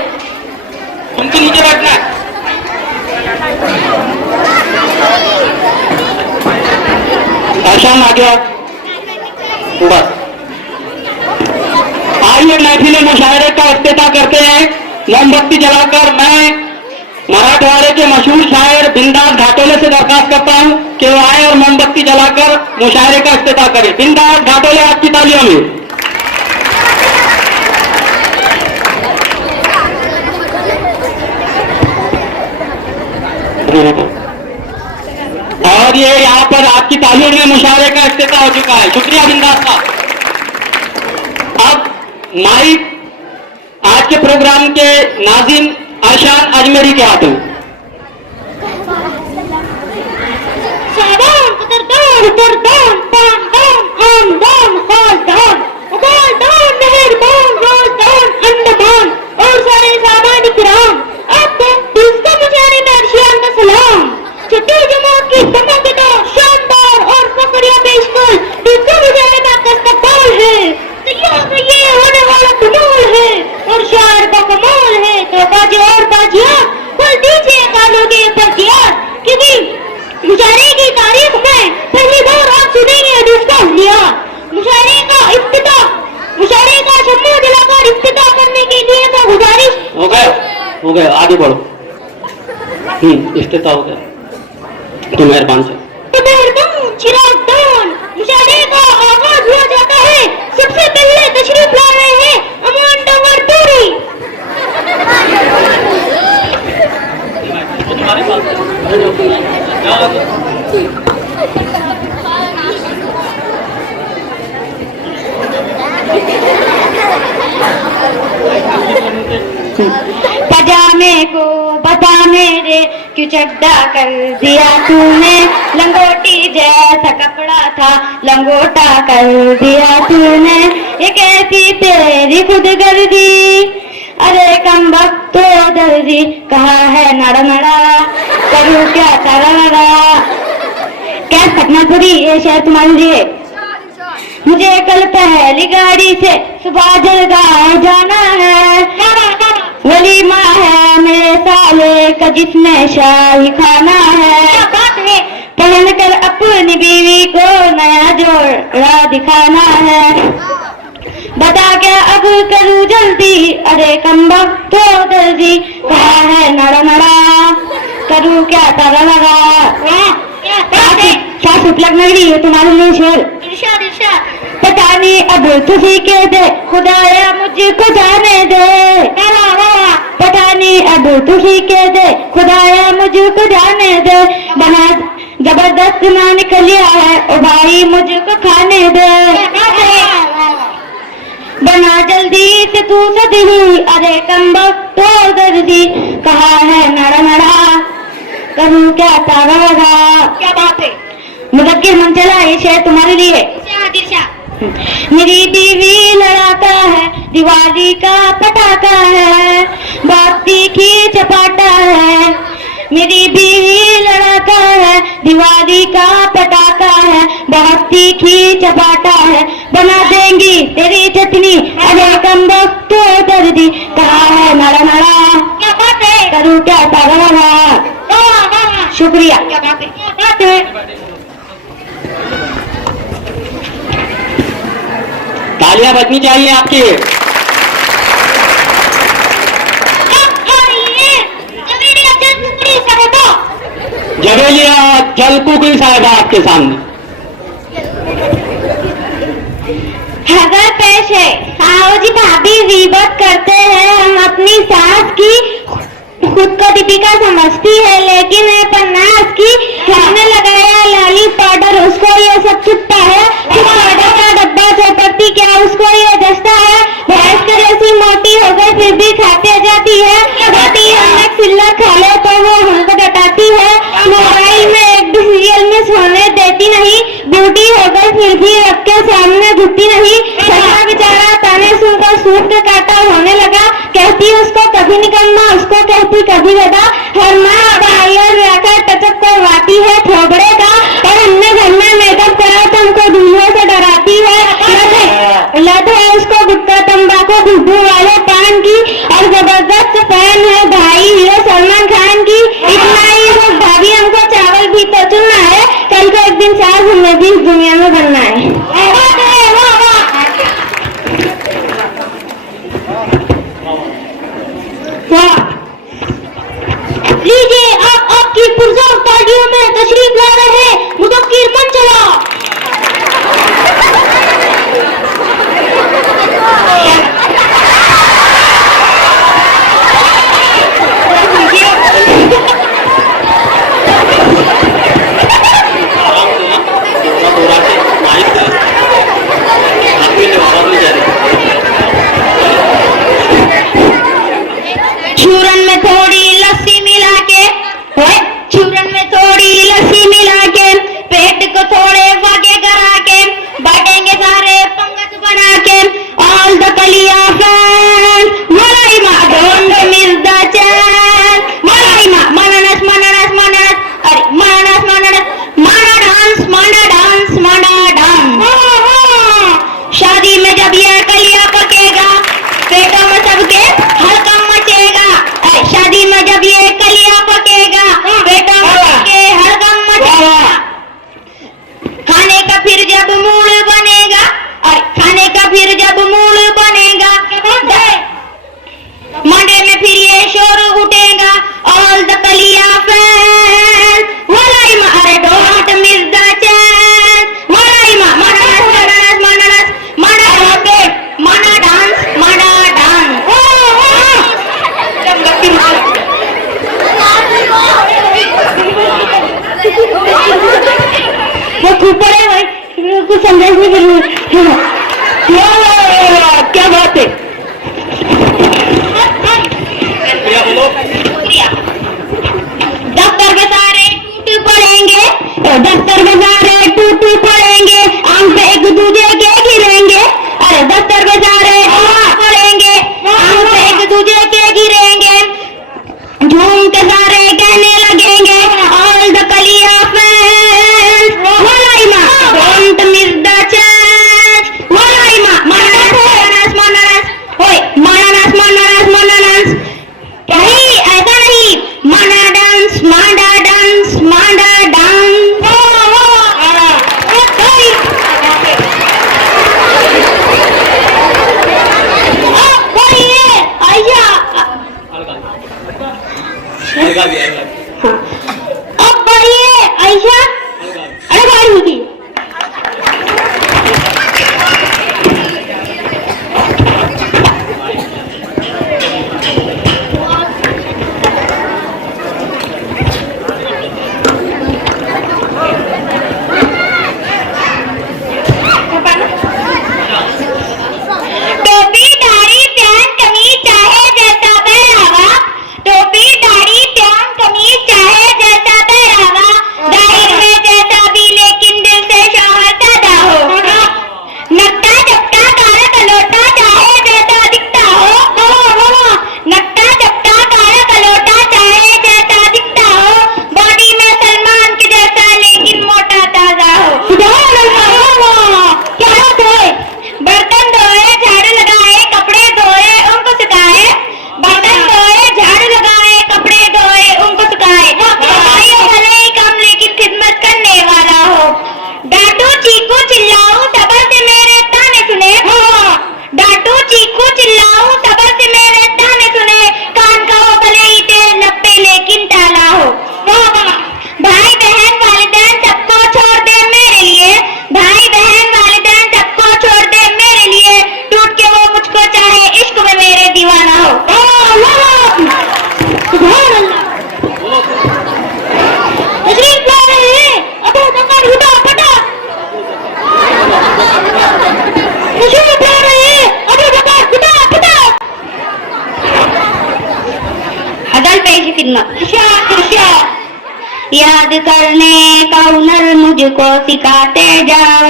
उनके नीचे बैठना है। आशान आगे बस। आइए महफिल मुशायरे का इफ्तिताह करते हैं मोमबत्ती जलाकर। मैं मराठवाड़े के मशहूर शायर बिंदास घाटोले से दरखास्त करता हूं कि वो आए और मोमबत्ती जलाकर मुशायरे का इफ्तिताह करें। बिंदास घाटोले आपकी तालियों में। और ये यहाँ पर आपकी तालियों में मुशायरे का इफ्तिताह हो चुका है। शुक्रिया बिंदास का। अब माइक आज के प्रोग्राम के नाज़िम अरशान अजमेरी के हाथों। और सारे सामान इकराम, आपको डिस्को मुशायरे में अरशान का सलाम। छठी जमात की धमाकेदार शानदार और फकरिया पेशकश डिस्को मुशायरे में आपका इस्तकबाल है। तैयार रहिए, होने वाला कमाल है और शायर का कमाल है। तो बाजे और बाजियां खोल दीजिए कानों के पर्दियां, क्योंकि मुशायरे की तारीख में पहली बार आप सुनेंगे डिस्को लिया। मुशायरे का इफ्तिताह, मुशायरे का शम्मो दिलाकर इफ्तिताह करने के लिए मैं गुजारिश। हो गया आगे बढ़ो। इफ्तिताह हो गया तो मेहरबान से। चिरागदान मुशायरे का आगाज हुआ जाता है। सबसे पहले तशरीफ ला रहे हैं अमान डवर टूरी। पजामे को बता मेरे क्यों चड्डा कर दिया तूने, लंगोटी जैसा था लंगोटा कर दिया तूने, ये कैसी तेरी खुदगर्जी। अरे कम वक्त तो दर्जी कहा है नड़ा नड़ा, करूँ क्या तारा नड़ा। क्या सपनापुरी ये शहर तुम्हारे लिए। मुझे कल पहली गाड़ी से सुबह जलगांव जाना है, वलीमा है मेरे साले का जिसमें शाही खाना है। पहन कर अपनी बीवी को नया जोड़ा दिखाना है, बता क्या अब करूँ जल्दी। अरे कम वक्त तो दर्जी कहा है नड़ा नड़ा, करूँ क्या तारा लगा। क्या सुपलक लग रही है तुम्हारे लिए शेर। पता नहीं अब तुझी के दे खुदाया मुझको जाने दे, पता नहीं अब तुझी के दे खुदाया मुझको जाने दे। बना जबरदस्त ना निकलिया है ओ भाई मुझको खाने दे, बना जल्दी से तू सदी। अरे कम वक्त तो दर्जी कहा है नड़ा नड़ा, करूँ क्या तारा लगा। क्या बात है। मुदक्किर मन चला ये शेर तुम्हारे लिए। मेरी बीवी लड़ाका है दिवाली का पटाखा है, बात तीखी चपाटा है। मेरी बीवी लड़ाका है दिवाली का पटाखा है, बहुत तीखी चपाटा है। बना देंगी तेरी चटनी अरे कम वक्त तो दर्दी कहा है नड़ा नड़ा, करूँ क्या तारा लगा। शुक्रिया। क्या बात है। तालियां बजनी चाहिए आपकी। जवेलिया जलकुकड़ी साहब आपके सामने। अगर पेश है आओ जी भाभी विवाद करते हैं हम अपनी सास की, खुद को दीपिका समझती है लेकिन है पन्नास की। हमने लगाया लाली पाउडर उसको ये सब छुपता है, पाउडर का डब्बा चौपड़ती क्या उसको ये दस्ता है। भैंस के जैसी मोटी हो गई फिर भी खाते जाती है, रोटी हमने चिल्ला खा ले तो वो हमको डटाती है। मोबाइल में एक भी सीरियल में सोने देती नहीं, बूढ़ी हो गई फिर भी रख के सामने घुटती नहीं। सचा बेचारा ताने सुनकर सूट का काटा होने लगा, कहती उसको कभी निकलना उसको कहती कभी गदा। हर माँ बाहर जाकर टचअप करवाती है थोबड़े का, और हमने घर में मेकअप करा तो हमको दूल्हे से डराती है। लत है उसको गुटखा तंबाकू खुशबू वाले पान की, और जबरदस्त फैन है भाई हीरो सलमान खान की। इतना ही वो भाभी हमको चावल भी तो चुनना है, कल को एक दिन सास हमें भी इस दुनिया में बनना है। लीजिए आप आपकी पुरजोर तालियों में तशरीफ ला रहे हैं मुदक्किर मंचला। चूरन में थोड़ी लस्सी मिला के, चूरन में थोड़ी लस्सी मिला के, पेट को थोड़े वागे करा के, बांटेंगे सारे पंगत बना के। ऑल द कलिया फैंस मलाई मा डोंट मिस द चांस, मलाई मा मननस मननस मननस, अरे मननस मननस माना डांस माना डांस माना डांस। शादी में जब ये कलिया पकेगा पेटों में सबके हल्का मचेगा। शादी में जब ये कलिया पकेगा पेटों में सबके हल्का मचेगा। खाने का फिर जब मूड बनेगा, और खाने का फिर जब मूड बनेगा मंडे में फिर ये शोर उठेगा। ऑल द कलिया फैंस मलाई मा अरे डोंट मिस द चांस, मलाई मा मननस मननस मननस मना पेट मना डांस मना डांस। वो खूब पड़े भाई कुछ समझ नहीं क्या बात है। दफ्तर में सारे टूट पड़ेंगे, दफ्तर में सारे टूट पड़ेंगे। याद करने का हुनर मुझको सिखाते जाओ,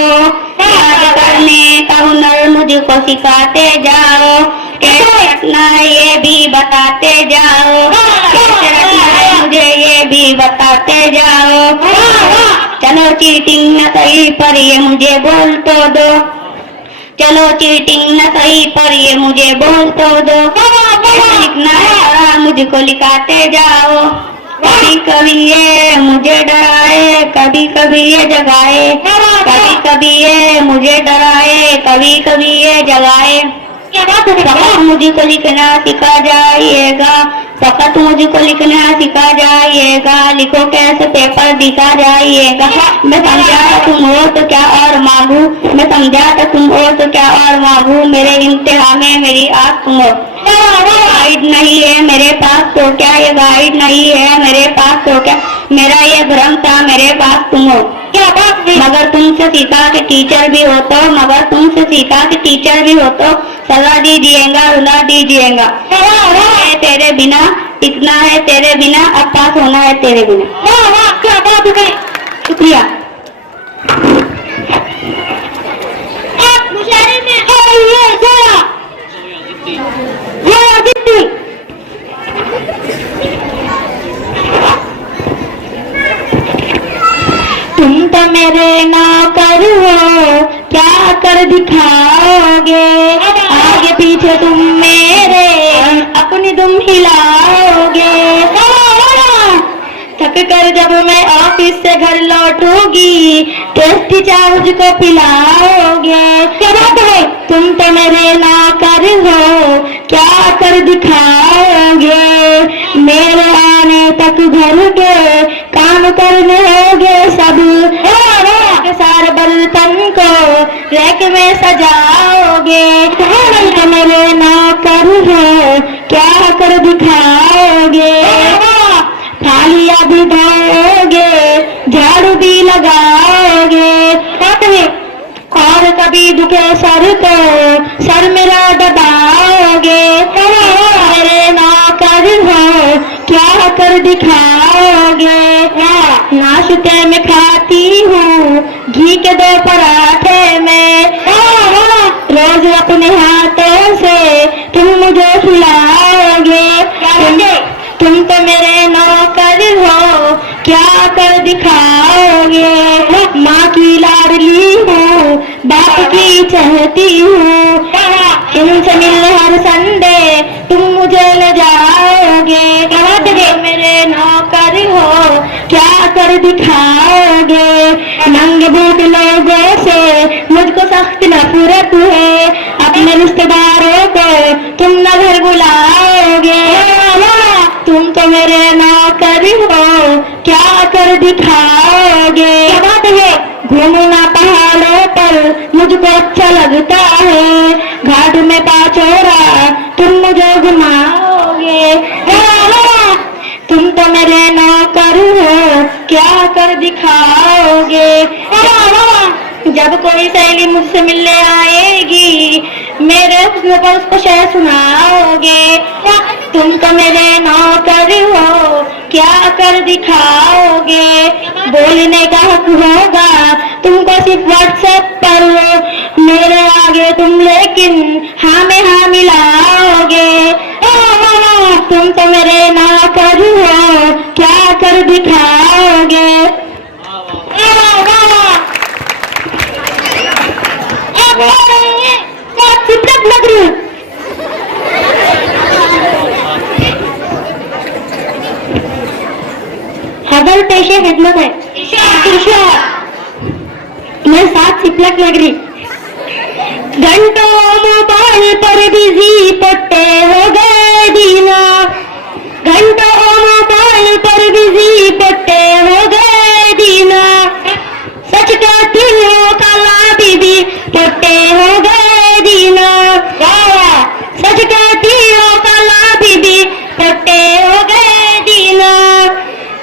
याद करने का हुनर मुझको सिखाते जाओ, कैसे रखना है ये भी बताते जाओ, कैसे रखना है मुझे ये भी बताते जाओ। चलो चीटिंग न सही पर ये मुझे बोल तो दो, चलो चीटिंग न सही पर ये मुझे बोल तो दो, कैसे लिखना है मुझको लिखाते जाओ। कभी कभी ये मुझे डराए, कभी कभी ये जगाए, कभी कभी ये मुझे डराए, कभी कभी ये जगाए। फकत मुझको लिखना सिखा जाइएगा, फकत मुझको लिखना सिखा जाइएगा, लिखो कैसे पेपर दिखा जाइएगा। मैं समझा था तुम हो तो क्या और मांगू, मैं समझा था तुम हो तो क्या और मांगू, मेरे इम्तिहान में मेरी आस तुम हो। गाइड नहीं है मेरे पास तो क्या, ये गाइड नहीं है मेरे पास तो क्या, मेरा ये भ्रम था मेरे पास तुम हो। क्या बात, मगर तुमसे सीखा कि टीचर भी हो तो, मगर तुमसे सीखा कि टीचर भी हो तो सजा दीजिएगा, रुला दीजिएगा। है तेरे बिना टिकना है तेरे बिना, अब पास होना है तेरे बिना। वाह वाह क्या बात है, शुक्रिया। मुशायरे में तुम तो मेरे नौकर हो, क्या कर दिखाओगे, आगे पीछे तुम मेरे अपनी दुम हिलाओगे। थक कर जब मैं ऑफिस से घर लौटूंगी, टेस्टी चाय मुझको पिलाओगे। क्या बात है, तुम तो मेरे नौकर हो, क्या कर दिखाओगे, मेरे आने तक घर के काम करने होगे सब, सारे बर्तन को रैक में सजाओगे। तुम तो मेरे नौकर हो, क्या कर दिखाओगे, थालियां भी धोओगे, झाड़ू भी लगाओगे, और कभी दुखे सर को सर मेरा दबाओगे। मेरे नौकर हो, क्या कर दिखाओगे, नाश्ते में खाती हूँ घी के 2 पराठे में, रोज अपने हाथों से तुम मुझे खिलाओगे। तुम तो मेरे नौकर हो, क्या कर दिखाओगे, माँ की लाडली हूँ, बाप की चाहती हूँ, तुमसे मिलने हर संडे तुम मुझे ले जाओगे। मेरे नौकर हो, क्या कर दिखाओगे, नंगे बूट लोगों से मुझको सख्त नफरत है, अपने रिश्तेदारों को तुम न घर बुलाओगे। तुम तो मेरे नौकर हो, क्या कर दिखाओगे। क्या बात है, घूमना पहाड़ों पर मुझको अच्छा लगता है, घाट में पाचोरा तुम मुझे घुमाओगे। तुम तो मेरे नौकर हो, क्या कर दिखाओगे। जब कोई सहेली मुझसे मिलने आएगी, मेरे हुस्न पर उसको शेर सुनाओगे। तुम तो मेरे नौकर हो, क्या कर दिखाओगे, बोलने का हक होगा तुमको सिर्फ व्हाट्सएप पर, मेरे आगे तुम लेकिन हाँ में हाँ मिलाओगे। तुम तो मेरे नौकर हो, क्या कर दिखाओगे। लग रही हजर पेशे खिदमत है, मैं 7 सिपलक लग रही। घंटों मोबाइल पर बिजी पट्टे हो गए दीना, घंटों मोबाइल पर बिजी पट्टे हो गए दीना, सच कहती हूँ काला बीबी पट्टे हो गए दीना, सच कहती हूँ काला बीबी पट्टे हो गए दीना।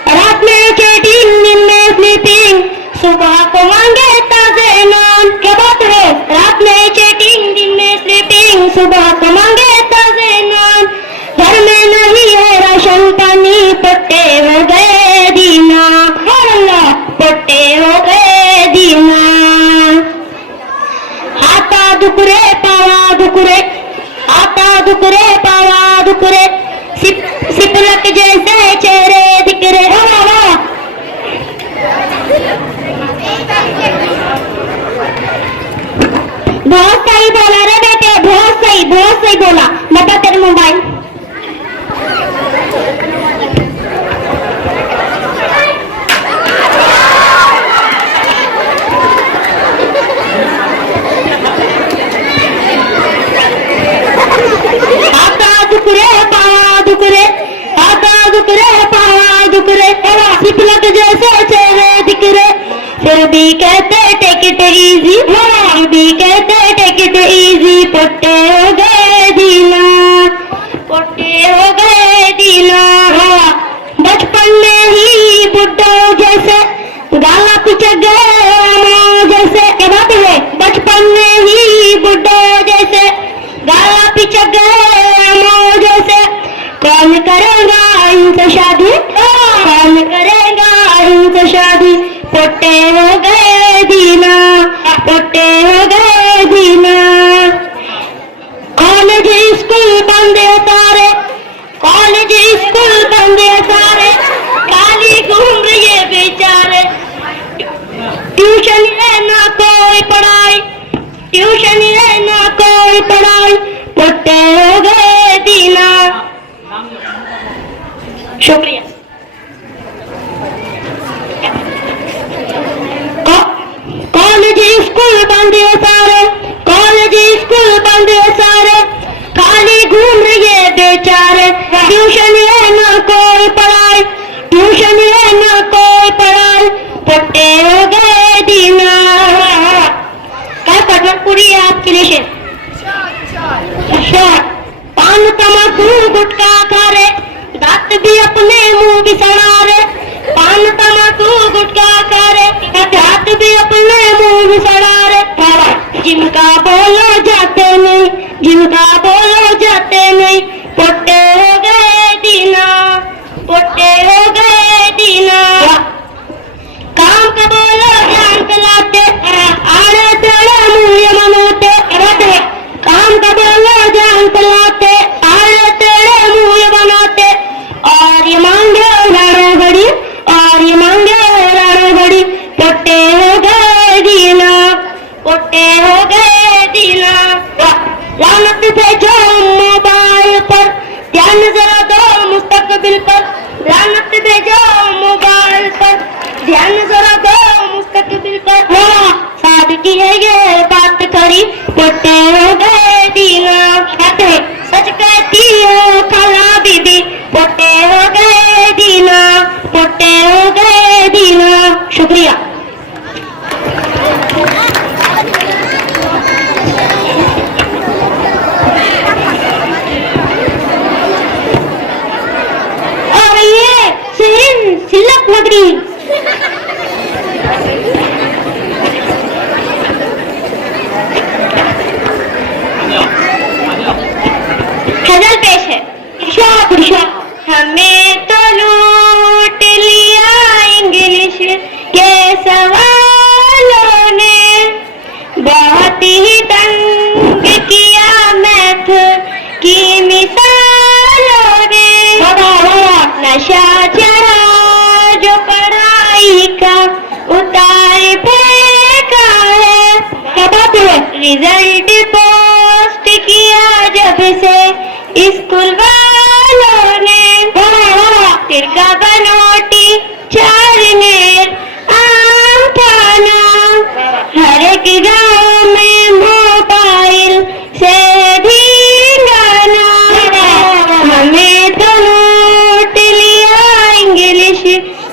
रात में चैटिंग, दिन में स्लीपिंग, सुबह को मांगे ताजे नाम। क्या बात है, रात में चैटिंग, दिन में स्लीपिंग, सुबह को मांगे ताजे नाम, घर में नहीं है राशन पानी पट्टे हो गए दीना। मोबाइल। आता दुकरे पावा दुकरे सिपलक जैसे चेहरे दिकरे, फिर भी कहते टेक इट इजी, फिर भी कहते टेक इट इजी। पोटे हो गए दीना, पोटे हो गए दीना। बचपन में ही बुड्ढों जैसे गाला पिचक गए जैसे, बचपन में ही बुड्ढों जैसे गाला पिचक गए जैसे। कौन करेगा इनसे शादी, कौन करेगा इनसे शादी। पोटे हो गए दीना, पोटे हो गए दीना। कॉलेज स्कूल बंद है सारे, कॉलेज स्कूल बंद है सारे, खाली घूम रहे बेचारे। ट्यूशन है ना कोई पढ़ाई, ट्यूशन है ना कोई पढ़ाई। पोटे हो गए दीना। शुक्रिया। कॉलेज स्कूल बंद है सारे, कॉलेज स्कूल बंद है सारे, खाली घूम रहे बेचारे। ट्यूशन है ना कोई पढ़ाई, ट्यूशन है ना कोई पढ़ाई। पोटे हो गए दीना। क्या पटवनपुरी है आपके लिए? पान तमाकू गुटखा खा रहे, दांत भी अपने मुंह भी सड़ा रहे। पान तमाकू गुटखा खा रहे, दांत भी अपने मुंह भी सड़ा रहे। जिनका बोलो जाते नहीं, जिनका बोलो जाते नहीं। पोटे हो गए दीना, पोटे हो गए दीना। काम का बोलो जान चलाते, आड़े तेड़े मुँह मनाते। काम का बोलो जान चलाते, आड़े तेड़े मुँह बनाते। और ये मांगे राणा घड़ी, और ये मांगे राणा घड़ी। पोटे हो गए दीना, पोटे हो गए दीना। लानत भेजो मोबाइल पर, ध्यान जरा दो मुस्तकबिल पर। लानत भेजो मोबाइल पर, ध्यान जरा दो मुस्तकबिल पर। सादगी है ये बात खरी। पोटे हो गए दीना। सच कहती हो खाला बीबी। पोटे हो गए दीना, पोटे हो गए दीना। शुक्रिया। और ये सिलक नगरी। गजल पेश है। हमें तो लूट लिया इंग्लिश के सवालों ने, बहुत ही तंग किया मैथ की मिसालों ने। नशा चढ़ा जो पढ़ाई का, उतार फेंका है। रिजल्ट पोस्ट किया जब से स्कूल वालों ने। तिरका बनोटी चारने आम खाना, हर एक गाँव में मोबाइल से भी गाना। हमें तो लूट लिया इंग्लिश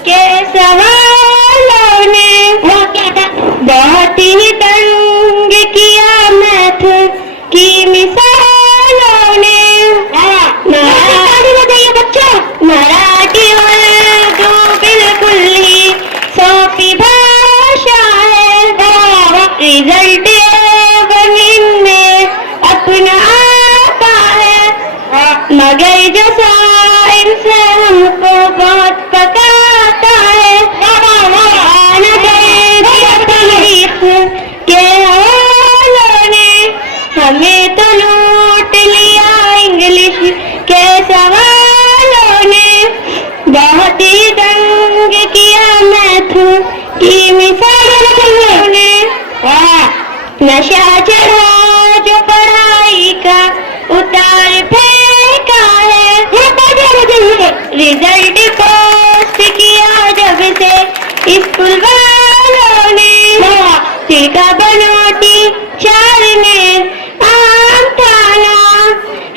के सवालों ने, बहुत ही तंग किया मैथ की मिसालों ने। मराठी उर्दू बिल्कुल ही सोपी भाषा है। रिजल्ट में अपना आता है, मगर जो साइंस हमको बहुत पकाता है। के हवालों ने हमें तो लूट लिया इंग्लिश के सवालों ने। बहुत ही तंग किया मैथ की मिसालों ने। नशा चढ़ा जो पढ़ाई का, उतार फेंका रिजल्ट पोस्ट किया जब से स्कूल वालों ने, सिरका बनोटी चार में आम थाना,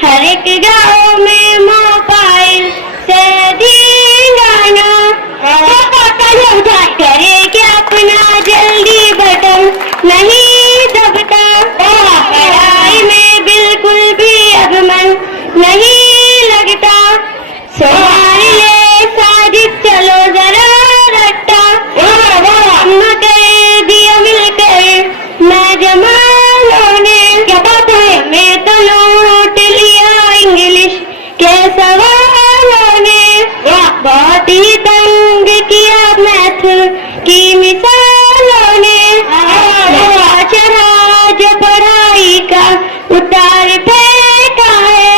हर एक गाँव में मोबाइल से दीवाना। करे क्या अपना जल्दी बटन नहीं दबता, पढ़ाई में बिल्कुल भी अब मन नहीं लगता। संभाल ले साजिद चलो जरा रट्टा, कर दिया मिलकर मैं जमालों ने। क्या बात है, मैं तो लौट लिया इंग्लिश के सवालों ने। बहुत ही तंग किया मैथ की मिसालों ने, चढ़ा जो पढ़ाई का उतार फेंका है।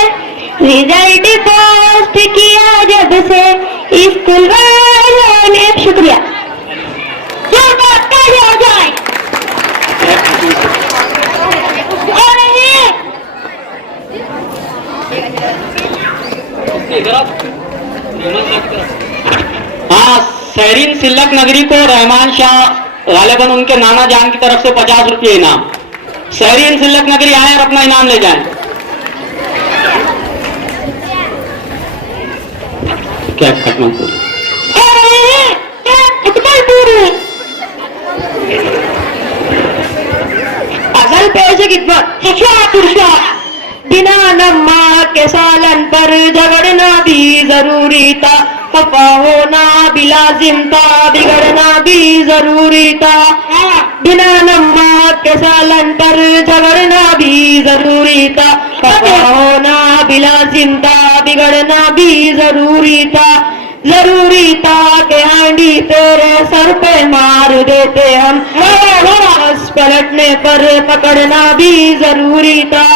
रिजल्ट पोस्ट किया जब से स्कूल वालों ने। शुक्रिया। हो जाए हाँ, शहरीन सिल्लक नगरी को रहमान शाह गालिबन उनके नाना जान की तरफ से 50 रुपये इनाम। शहरीन सिल्लक नगरी आए और अपना इनाम ले जाएं। क्या खटमल असल पैसे कितना बिना नमक के सालन पर झगड़ना भी जरूरी था, खफा होना भी लाजिम था, बिगड़ना भी जरूरी था। बिना नमक के सालन पर झगड़ना भी जरूरी था, खफा होना भी लाजिम था, बिगड़ना भी जरूरी था। जरूरी था कि हांडी तेरे सर पे मार देते हम, बस पलटने पर पकड़ना भी जरूरी था।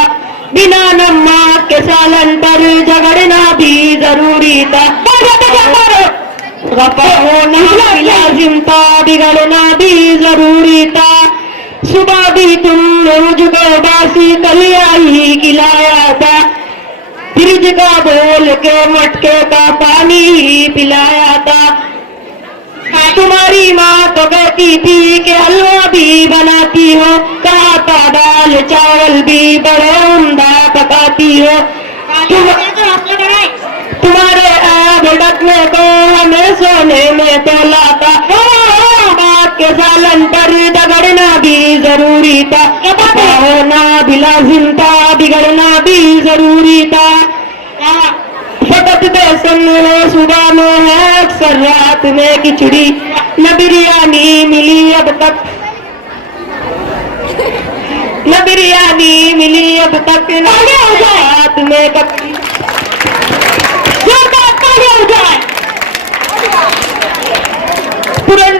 बिना नमक के सालन पर झगड़ना भी जरूरी था, खफा होना भी लाजिम था, बिगड़ना भी जरूरी था। सुबह भी तुमने मुझको बासी कलिया ही खिलाया था, फ्रिज का बोल के मटके का पानी ही पिलाया था। तुम्हारी माँ तो कहती थी कि हलवा भी बनाती हो, कहा था दाल चावल भी बड़े उम्दा पकाती हो। तुम्हारे भड़कने को हमें सोने में तोला था, बात के सालन पर झगड़ना भी जरूरी था, होना भी लाजिम था, बिगड़ना भी जरूरी था। फकत बेसन है सुबह में है, अक्सर रात में खिचड़ी, न बिरयानी मिली अब तक, न बिरयानी मिली अब तक, न रात में कभी।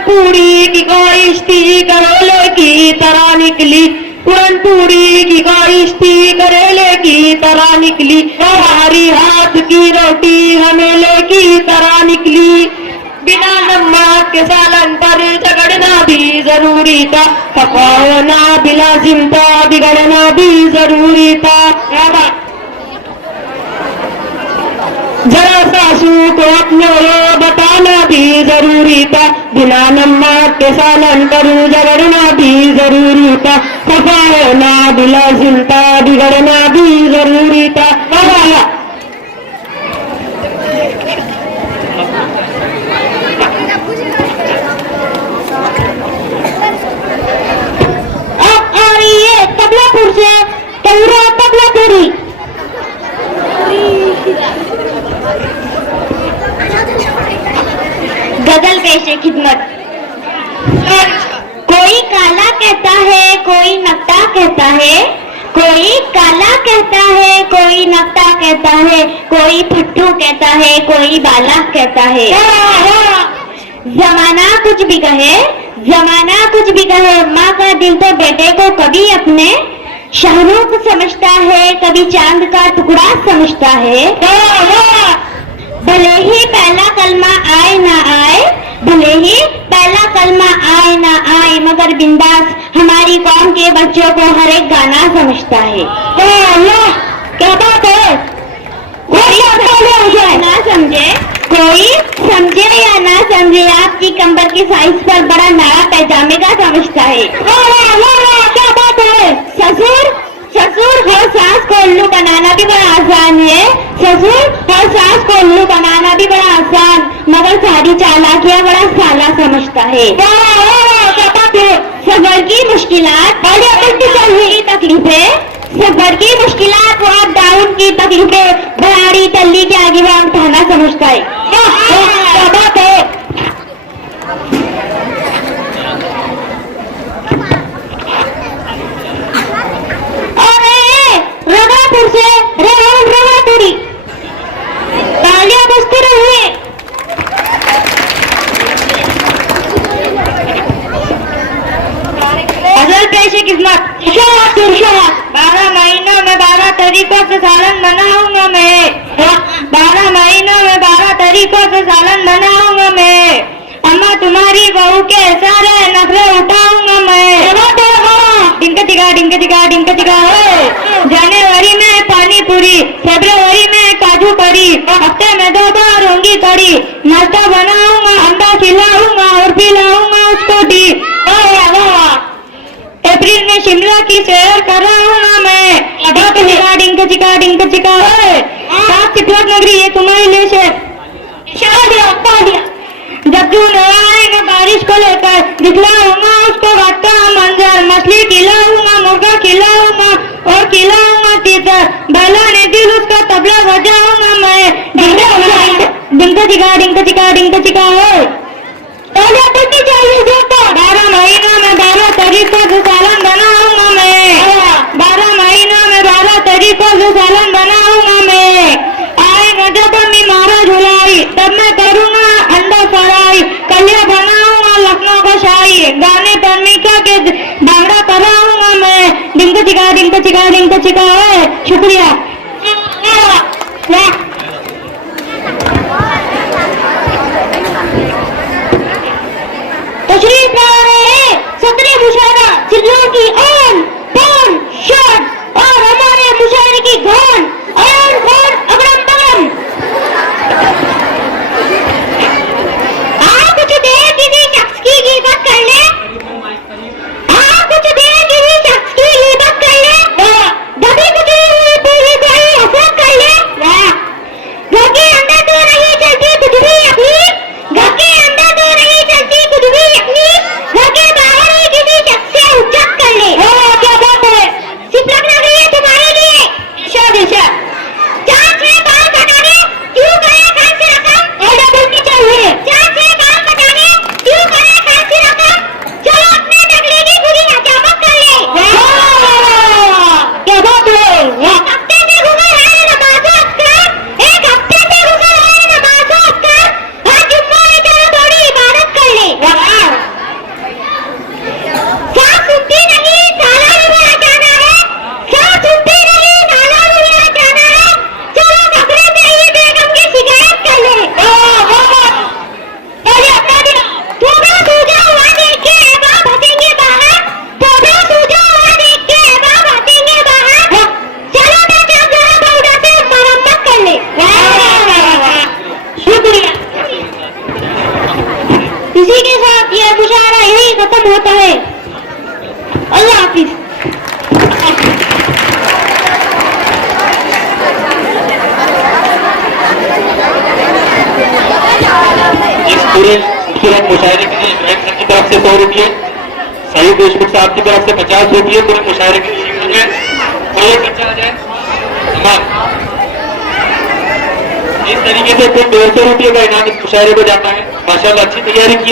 पूरी की ख्वाहिश थी करेले की तरह निकली, पूरी की ख्वाहिश थी करेले की तरह निकली, हमारी हाथ की रोटी हमेले की तरह निकली। बिना नमक के सालन पर झगड़ना भी जरूरी था, खफा होना भी लाजिम था, बिगड़ना भी जरूरी था। जरा सासू को अपने ये बताना भी जरूरी था, बिना नमक के सालन पर झगड़ना भी जरूरी था, खफा होना भी लाजिम था, बिगड़ना भी जरूरी था। अब आ रही है तबलापुर से तंगरा तबलापुरी। गजल पेशे खिदमत। कोई काला कहता है, कोई नकटा कहता है, कोई काला कहता है, कोई नकटा कहता है, कोई फट्टू कहता है, कोई बाला कहता है। जमाना कुछ भी कहे, जमाना कुछ भी कहे, माँ का दिल तो बेटे को कभी अपने शाहरुख समझता है, कभी चांद का टुकड़ा समझता है। भले ही पहला कलमा आए ना आए, भले ही पहला कलमा आए ना आए, मगर बिंदास हमारी कौम के बच्चों को हर एक गाना समझता है। क्या बात है, ना समझे कोई समझे या ना समझे, आपकी कमर की साइज पर बड़ा नाड़ा पैजामे का समझता है। क्या बात है ससुर? ससुर हर सास को उल्लू बनाना भी बड़ा आसान है। ससुर हर सास को उल्लू बनाना भी बड़ा आसान, मगर सारी चालाकियां बड़ा साला समझता है। क्या बात है? सफर की मुश्किलात की तकलीफें, सफर की मुश्किलात और अप डाउन की तकलीफें बड़ी तल्ली के आगे वहाँ उठाना समझता है। क्या बात है? अरे रवापुर से रेहन रवापुरी तालियां बजते रहिए। अजल पेशे किस्मत 12 महीनों में 12 तरीकों से सालन बनाऊंगा मैं। 12 महीनों में 12 तरीकों से सालन बनाऊंगा मैं। अम्मा तुम्हारी बहू के सारे नखरे उठाऊंगा मैं। डिंक टिका डिंक टिका डिंक टिका। जनवरी में पानी पूरी, फरवरी में काजू करी, हफ्ते में 2 बार होंगी कड़ी। नाश्ता बनाऊंगा, अंडा खिलाऊंगा और पिलाऊंगा उसको डी। अप्रैल में शिमला की सैर कराऊंगा मैं। डिंक चिका डिंक चिका। सात चिपलक नगरी ये तुम्हारी लिए से। जब जून आएगा बारिश को लेकर, दिखलाऊंगा उसको घाटा मंजर। मछली खिलाऊंगा, मुर्गा खिलाऊंगा और खिलाऊंगा तीतर। बैला ने दिल उसका तबला बजाऊंगा मैं। डिंक चिका डिंक चिका डिंक चिका। 12 महीनों में 12 तरीकों से सालन बनाऊंगा मैं। 12 महीनों में 12 तरीकों से सालन बनाऊंगा मैं। आएगा जब अम्मी मारा झुलाई, तब मैं करूंगा अंडा फ्राई। कलिया बनाऊंगा लखनऊ का शाही, गाने पर मीका के भांगड़ा कराऊंगा मैं। डिंक चिका डिंक चिका डिंक चिका। शुक्रिया। तशरीफ ला रहे हैं सदर मुशायरा चिल्लों की ऑन टोन शॉट और हमारे मुशायरे की घोन और घोन अगरम बगरम। कुछ देर किसी शख्स की गिबत कर ले। कुछ देर किसी शख्स की गिबत कर ले। दबी कुटी हुई पूरी कोई हसरत कर ले। घर के अंदर तो नहीं चलती कुछ भी यकीन, घर के अंदर तो नहीं चलती कुछ भी यकीन, घर के बाहर ही किसी शख्स से उज्जत कर ले। क्या बात है? सिर्फ लग रही है तुम्हारे लिए। दिशा 4-6 बाल कटाने क्यों करे खान से रकम? ऐसा बोलनी चाहिए। 4-6 बाल कटाने क्यों करे खान से रकम? चलो अपने नगरी की पूरी हजामत कर ले। क्या बात है? एक हफ्ते से गुजर है नमाज़ो अज़कार, एक हफ्ते से गुजर है नमाज़ो अज़कार। हर जुम्मा में चलो थोड़ी इबादत कर ले। सांस सुनती नहीं साला भी मेरा जाना है। सांस सुनती नहीं साला भी मेरा जाना है। चलो कमरे में ही बेगम की शिकायत कर ले। थोड़ा सूझा हुआ देख के अहबाब हंसेंगे बाहर। थोड़ा सूझा हुआ देख के अहबाब हंसेंगे बाहर। चलो ना जब जरा पाउडर से मरम्मत कर ले। शुक्रिया। इसी के साथ यह मुशायरा यही खत्म होता है। अल्लाह हाफिज। इस पूरे खूबसूरत मुशायरे के लिए इब्राहिम सर की तरफ से 100 रुपये, सही देशमुख साहब की तरफ से 50 रुपये पूरे मुशायरे के लिए मिल गए। कोई खर्चा आ जाए इस तरीके से कुल 150 रुपये का इनाम इस मुशायरे को जाता है। माशाल्लाह अच्छी तैयारी की।